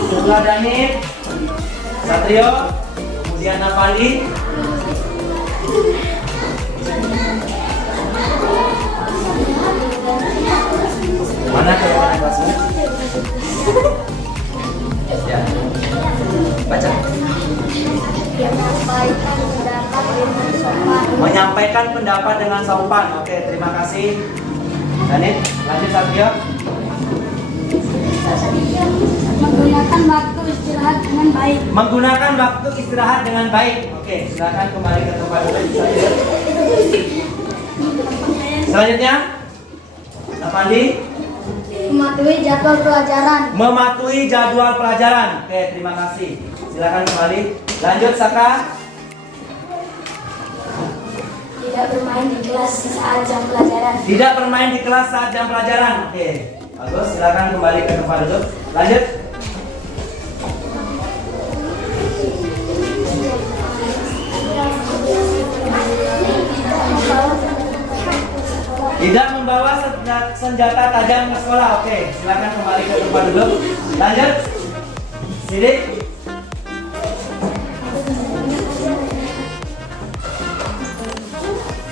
Setelah Danip, Satrio, kemudian Navali. Mana keyakinan kelasmu? Ya, baca. Menyampaikan pendapat dengan sopan. Oke, terima kasih. Danit, lanjut Satrio. Menggunakan waktu istirahat dengan baik. Menggunakan waktu istirahat dengan baik. Oke, silakan kembali ke tempat duduk Satrio. Selanjutnya, Navali. Mematuhi jadwal pelajaran. Mematuhi jadwal pelajaran. Oke, terima kasih. Silakan kembali. Lanjut Saka. Tidak bermain di kelas saat jam pelajaran. Tidak bermain di kelas saat jam pelajaran. Oke, bagus. Silakan kembali ke tempat duduk. Lanjut. Tidak membawa senjata tajam ke sekolah. Oke, silakan kembali ke tempat duduk. Lanjut. Sidik.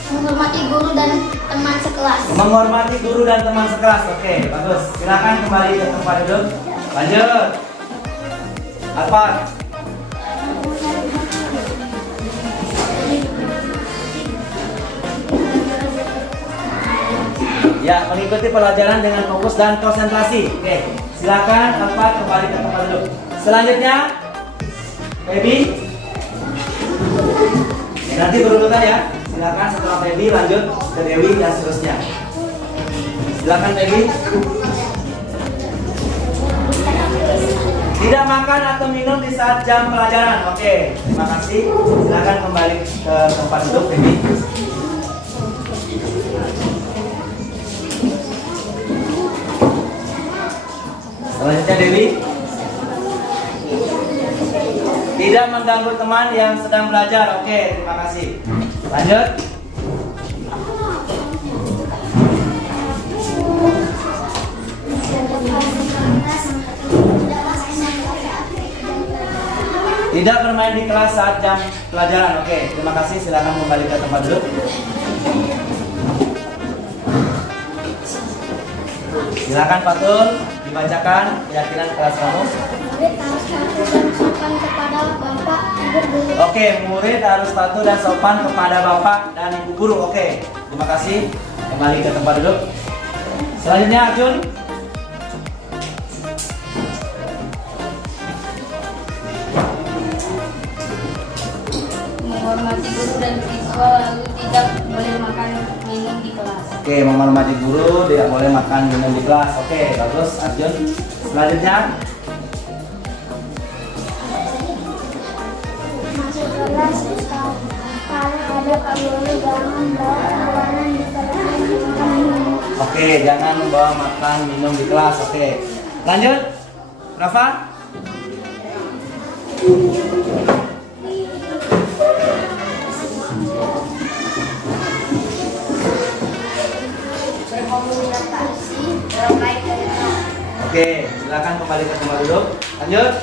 Menghormati guru dan teman sekelas. Menghormati guru dan teman sekelas. Oke, bagus. Silakan kembali ke tempat duduk. Lanjut. Apa? Ya, mengikuti pelajaran dengan fokus dan konsentrasi. Oke, silakan tempat kembali ke tempat duduk. Selanjutnya, Baby. Nanti berurutan ya. Silakan setelah Baby lanjut ke Dewi dan seterusnya. Silakan Baby. Tidak makan atau minum di saat jam pelajaran. Oke, terima kasih. Silakan kembali ke tempat duduk Baby. Selanjutnya Dewi. Tidak mengganggu teman yang sedang belajar. Oke, terima kasih. Lanjut. Tidak bermain di kelas saat jam pelajaran. Oke, terima kasih. Silakan kembali ke tempat duduk. Silakan Fatul dibacakan keyakinan kelas kamu. Murid harus patuh dan sopan kepada bapak ibu guru. Oke, murid harus patuh dan sopan kepada bapak dan ibu guru. Oke, terima kasih. Kembali ke tempat duduk. Selanjutnya Arjun. Menghormati guru dan siswa lalu tidak boleh makan minum di kelas. Oke, menghormati guru, tidak boleh makan minum di kelas. Oke, bagus Arjun. Selanjutnya Masuk kelas kalau ada Pak Guru jangan bawa makanan di kelas. oke, jangan bawa makan minum di kelas. Oke. Lanjut. Rafa? Berkomunikasi terkait dengan Oke, silakan kembali ke tempat duduk. Lanjut.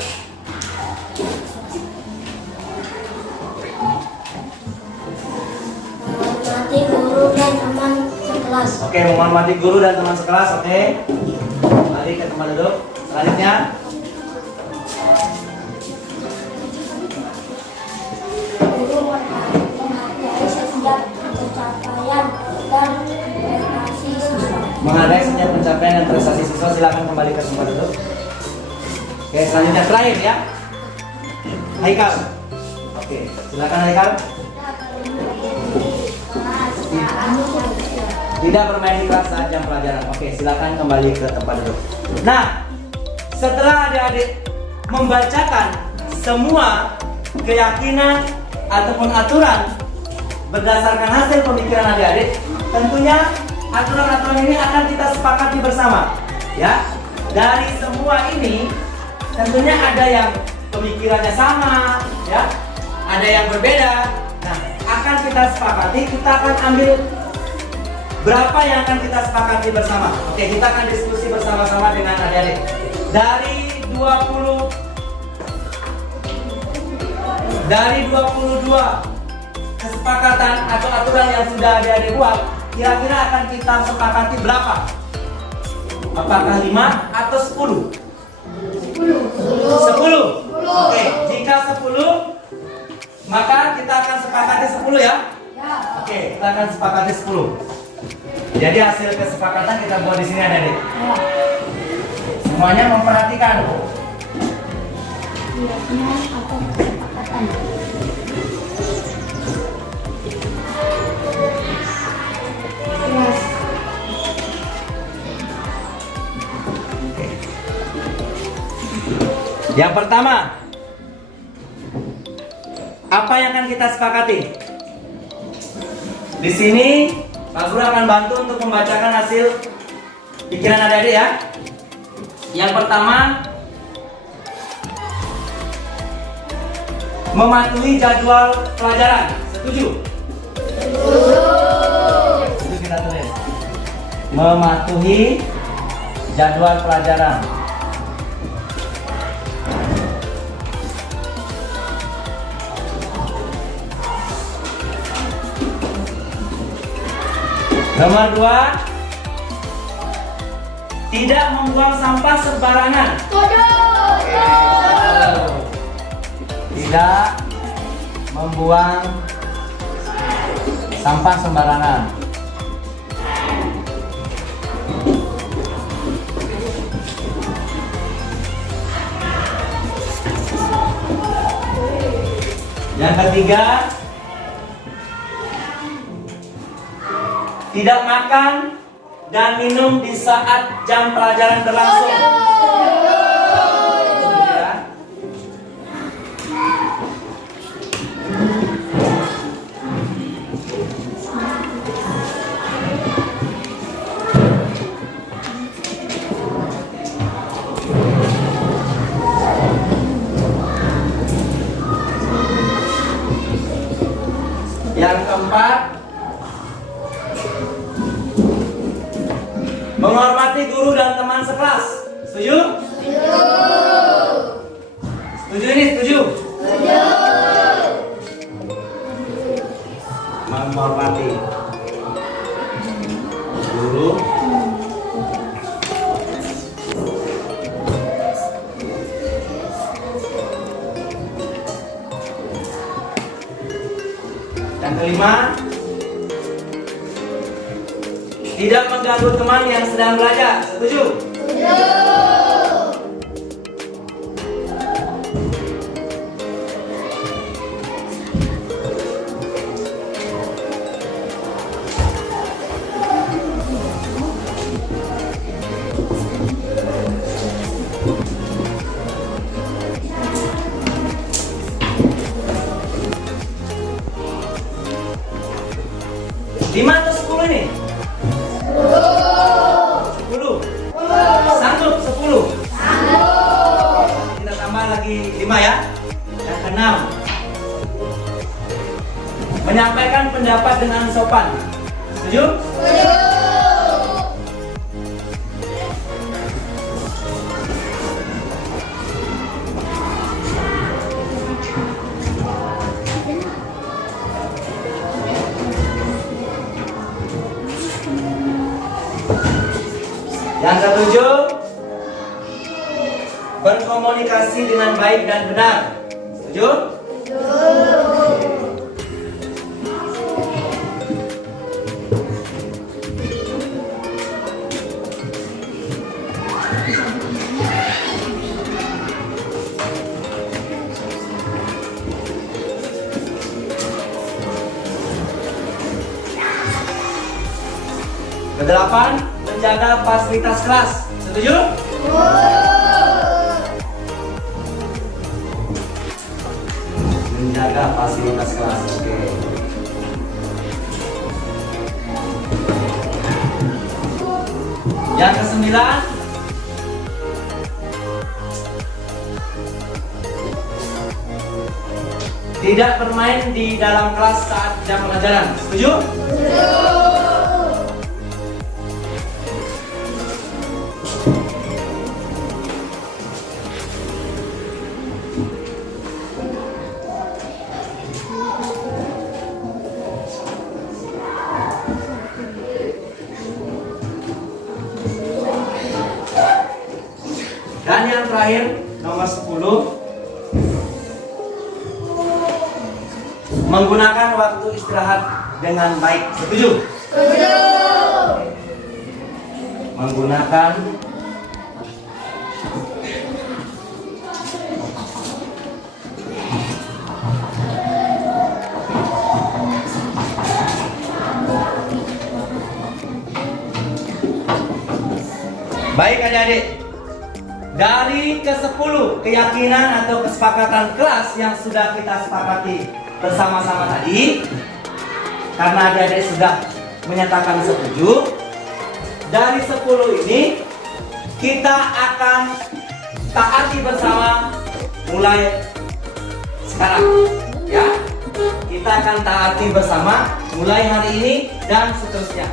menghormati guru dan teman sekelas. Oke, menghormati guru dan teman sekelas. Oke. Kembali ke tempat duduk. Selanjutnya. Guru menghargai setiap pencapaian dan prestasi siswa. Menghargai setiap pencapaian dan prestasi siswa. Silakan kembali ke tempat duduk. Oke, selanjutnya terakhir ya. Haikal. Oke, silakan Haikal. Tidak bermain di kelas saat jam pelajaran. Oke, silakan kembali ke tempat duduk. Nah, setelah adik-adik membacakan semua keyakinan ataupun aturan berdasarkan hasil pemikiran adik-adik, tentunya aturan-aturan ini akan kita sepakati bersama. Ya, dari semua ini tentunya ada yang pemikirannya sama, ya, ada yang berbeda. Nah, akan kita sepakati, kita akan ambil berapa yang akan kita sepakati bersama. Oke, kita akan diskusi bersama-sama dengan adik-adik. Dari 22 kesepakatan atau aturan yang sudah adik-adik buat, kira-kira akan kita sepakati berapa? Apakah 5 atau 10? 10. Oke, jika 10 maka kita akan sepakati 10 ya? Oke, kita akan sepakati 10. Jadi hasil kesepakatan kita buat di sini adik-adik. Semuanya memperhatikan. Atau kesepakatan. Yang pertama, apa yang akan kita sepakati? Di sini Pak Guru akan bantu untuk membacakan hasil pikiran adik-adik ya. Yang pertama, mematuhi jadwal pelajaran. Setuju? Setuju, kita tulis. Mematuhi jadwal pelajaran. Nomor 2, tidak membuang sampah sembarangan. Tidak membuang sampah sembarangan. Yang ketiga, tidak makan dan minum di saat jam pelajaran berlangsung. Ya. Menghormati guru dan teman sekelas. Setuju? Setuju ini? Setuju? Menghormati guru dan kelima, tidak mengganggu teman yang sedang belajar. Setuju? Lima atau 10 ini? 10. Sanggup 10? Kita tambah lagi 5 ya. Yang keenam, menyampaikan pendapat dengan sopan. Setuju? Yang ketujuh, berkomunikasi dengan baik dan benar. Setuju? Kedelapan, menjaga fasilitas kelas. Setuju? Menjaga fasilitas kelas. Oke. Yang kesembilan, tidak bermain di dalam kelas saat jam pelajaran. Setuju? Dan yang terakhir, nomor 10, menggunakan waktu istirahat dengan baik. Setuju? Menggunakan baik adik-adik. Dari ke-10 keyakinan atau kesepakatan kelas yang sudah kita sepakati bersama-sama tadi, karena adik-adik sudah menyatakan setuju, dari 10 ini kita akan taati bersama mulai sekarang, ya. Kita akan taati bersama mulai hari ini dan seterusnya.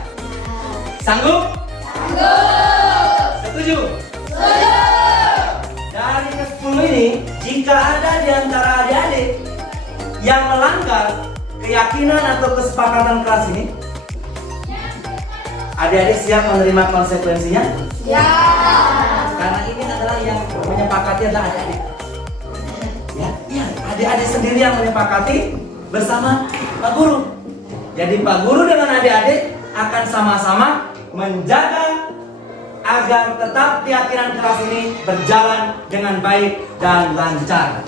Sanggup? Setuju? Dari ke-10 ini, jika ada di antara adik-adik yang melanggar keyakinan atau kesepakatan kelas ini, adik-adik siap menerima konsekuensinya? Ya. Karena ini adalah yang menyepakati adalah adik-adik. Ya, adik-adik sendiri yang menyepakati bersama Pak Guru. Jadi Pak Guru dengan adik-adik akan sama-sama menjaga agar tetap keyakinan kelas ini berjalan dengan baik dan lancar.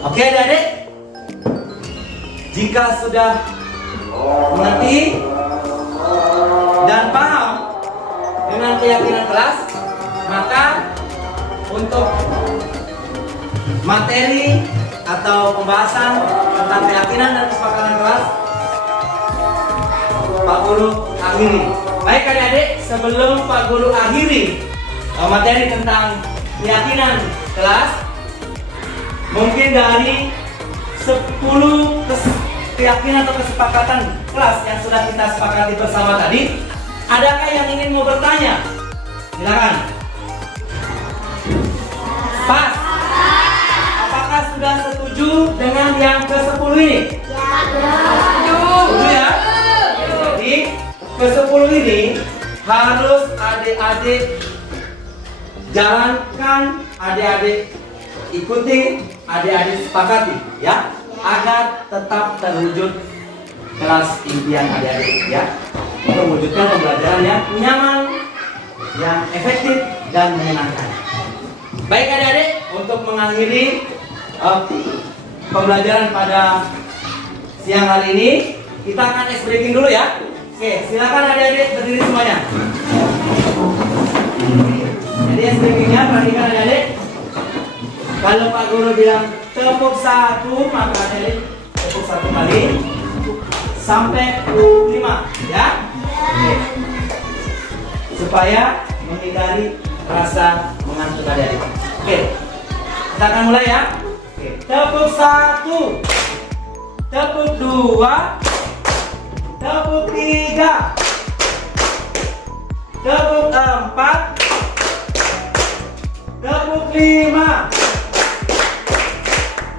Oke adik-adik, jika sudah mengerti dan paham dengan keyakinan kelas, maka untuk materi atau pembahasan tentang keyakinan dan kesepakatan kelas, Pak Guru akhiri. Baik adik-adik, sebelum Pak Guru akhiri materi tentang keyakinan kelas, mungkin dari 10 keyakinan atau kesepakatan kelas yang sudah kita sepakati bersama tadi? Adakah yang ingin mau bertanya? Silakan. Pas. Apakah sudah setuju dengan yang ke-10 ini? Setuju ya? Jadi ke-10 ini harus adik-adik jalankan, adik-adik ikuti, adik-adik sepakati ya, agar tetap terwujud kelas impian adik-adik ya, untuk mewujudkan pembelajaran yang nyaman, yang efektif dan menyenangkan. Baik adik-adik, untuk mengakhiri pembelajaran pada siang hari ini, kita akan ice breaking dulu ya. Oke, silakan adik-adik berdiri semuanya. Jadi ice breakingnya, perhatikan adik-adik. Kalau Pak Guru bilang tepuk 1, maka adik-adik tepuk 1 kali sampai 5 ya. Oke. Supaya menghindari rasa mengantuk adik-adik. Oke, kita akan mulai ya. Oke. Tepuk 1, tepuk 2, tepuk 3, tepuk 4, tepuk 5.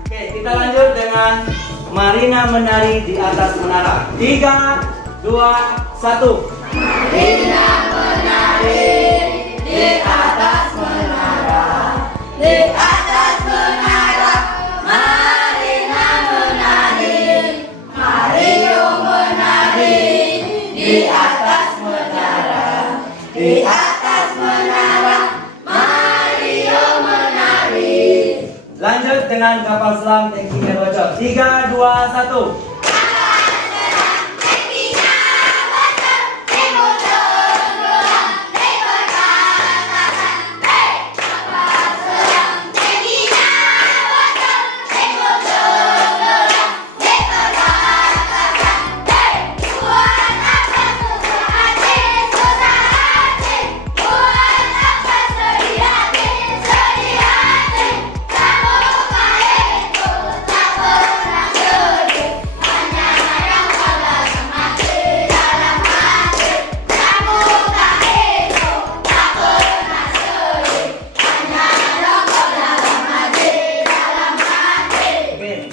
Oke, kita lanjut dengan Marina menari di atas menara. 3, 2, 1. Marina menari di atas menara, di atas menara. Marina menari, Mario menari di atas menara, di atas menara. Mario menari. Lanjut dengan kapal selam tankinya bocor. 3, 2, 1.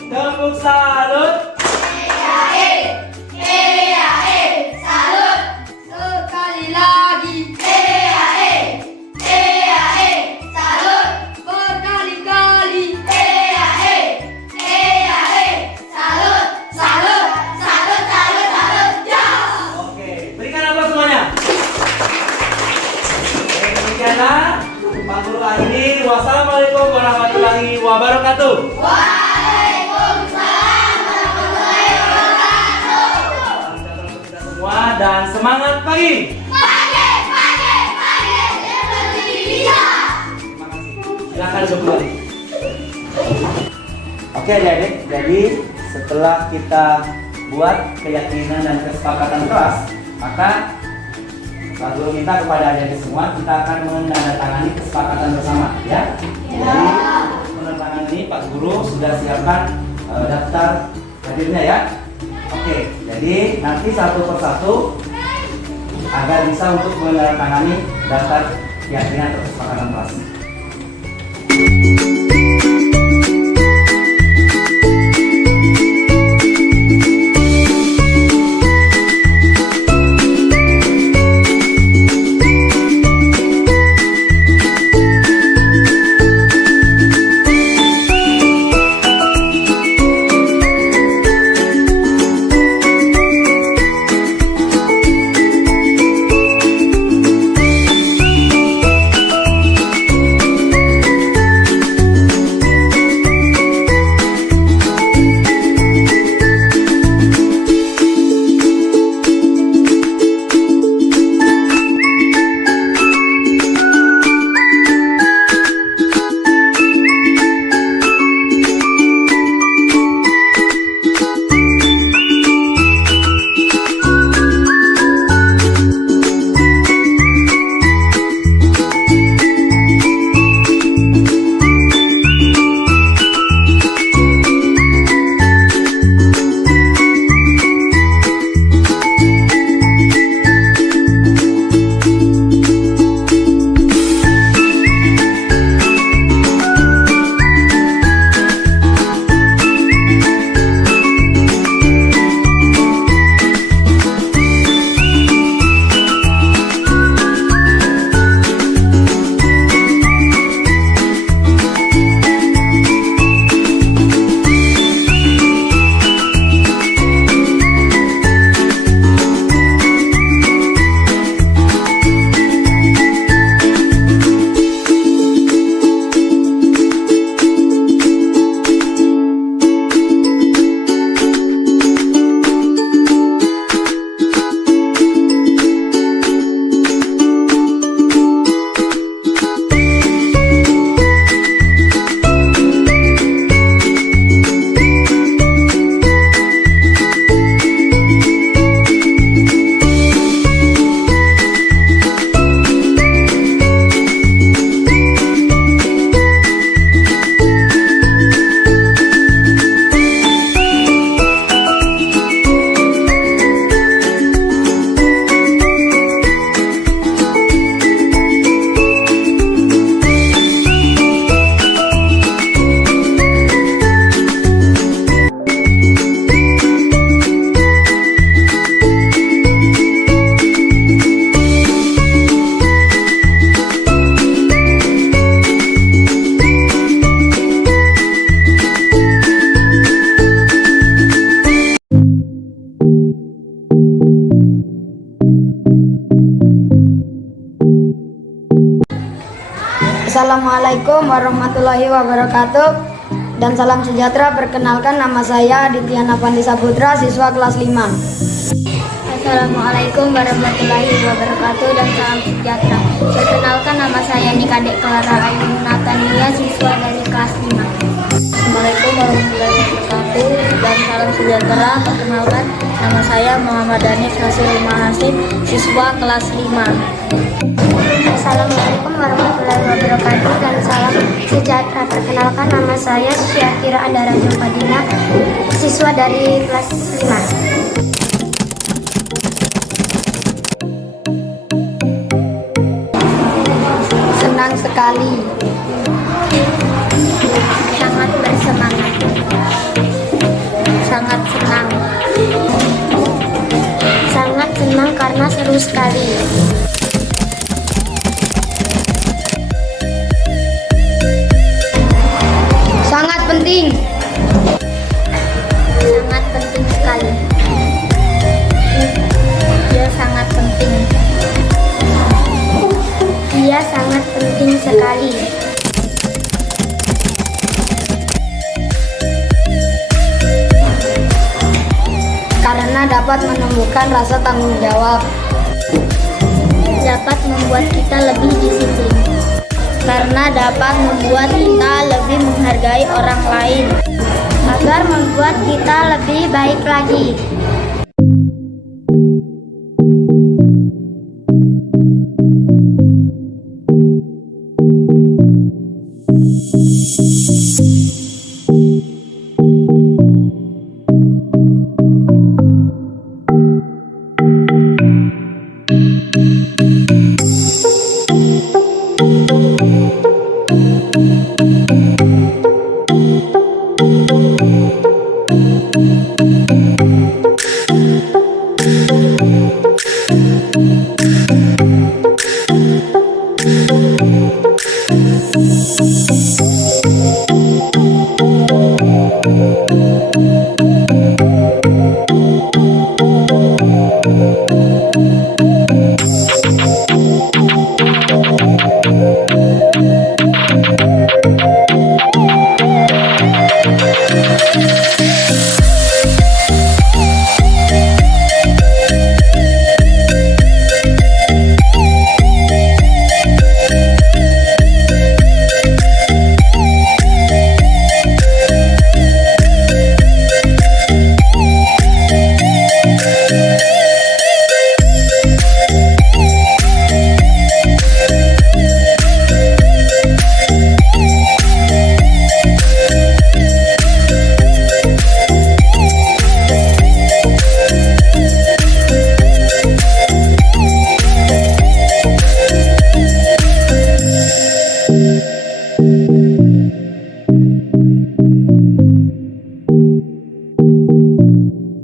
Tepuk salut. Salut. Sekali lagi. Salut. Berkali-kali. Salut. Salut. Salut. Salut. Salut. Ya. Oke, berikan aplaus semuanya. Oke, demikianlah Pak Guru akhiri. Wassalamualaikum warahmatullahi wabarakatuh. Semua dan semangat pagi. Terima kasih. Silakan duduk kembali. Oke adik-adik, jadi setelah kita buat keyakinan dan kesepakatan kelas, maka Pak Guru minta kepada adik-adik semua kita akan menandatangani kesepakatan bersama ya. Jadi menandatangani ini Pak Guru sudah siapkan daftar hadirnya ya. Oke, jadi nanti satu persatu agar bisa untuk menandatangani daftar keyakinan atau kesepakatan kelas. Assalamualaikum warahmatullahi wabarakatuh. Dan salam sejahtera. Perkenalkan, nama saya Aditya Navandi Saputra, siswa kelas 5. Assalamualaikum warahmatullahi wabarakatuh dan salam sejahtera. Perkenalkan, nama saya Nikadek Clara Ayu Natania, siswa dari kelas 5. Assalamualaikum warahmatullahi wabarakatuh dan salam sejahtera. Perkenalkan, nama saya Muhammad Danif Nasir Mahasib, siswa kelas 5. Assalamualaikum warahmatullahi wabarakatuh dan salam sejahtera. Perkenalkan, nama saya Syakira Andara Jumpadina, siswa dari kelas 5. Senang sekali, sangat bersemangat, sangat senang karena seru sekali. Sangat penting sekali. Dia sangat penting sekali. Karena dapat menumbuhkan rasa tanggung jawab. Dapat membuat kita lebih disiplin. Karena dapat membuat kita lebih menghargai orang lain. Agar membuat kita lebih baik lagi.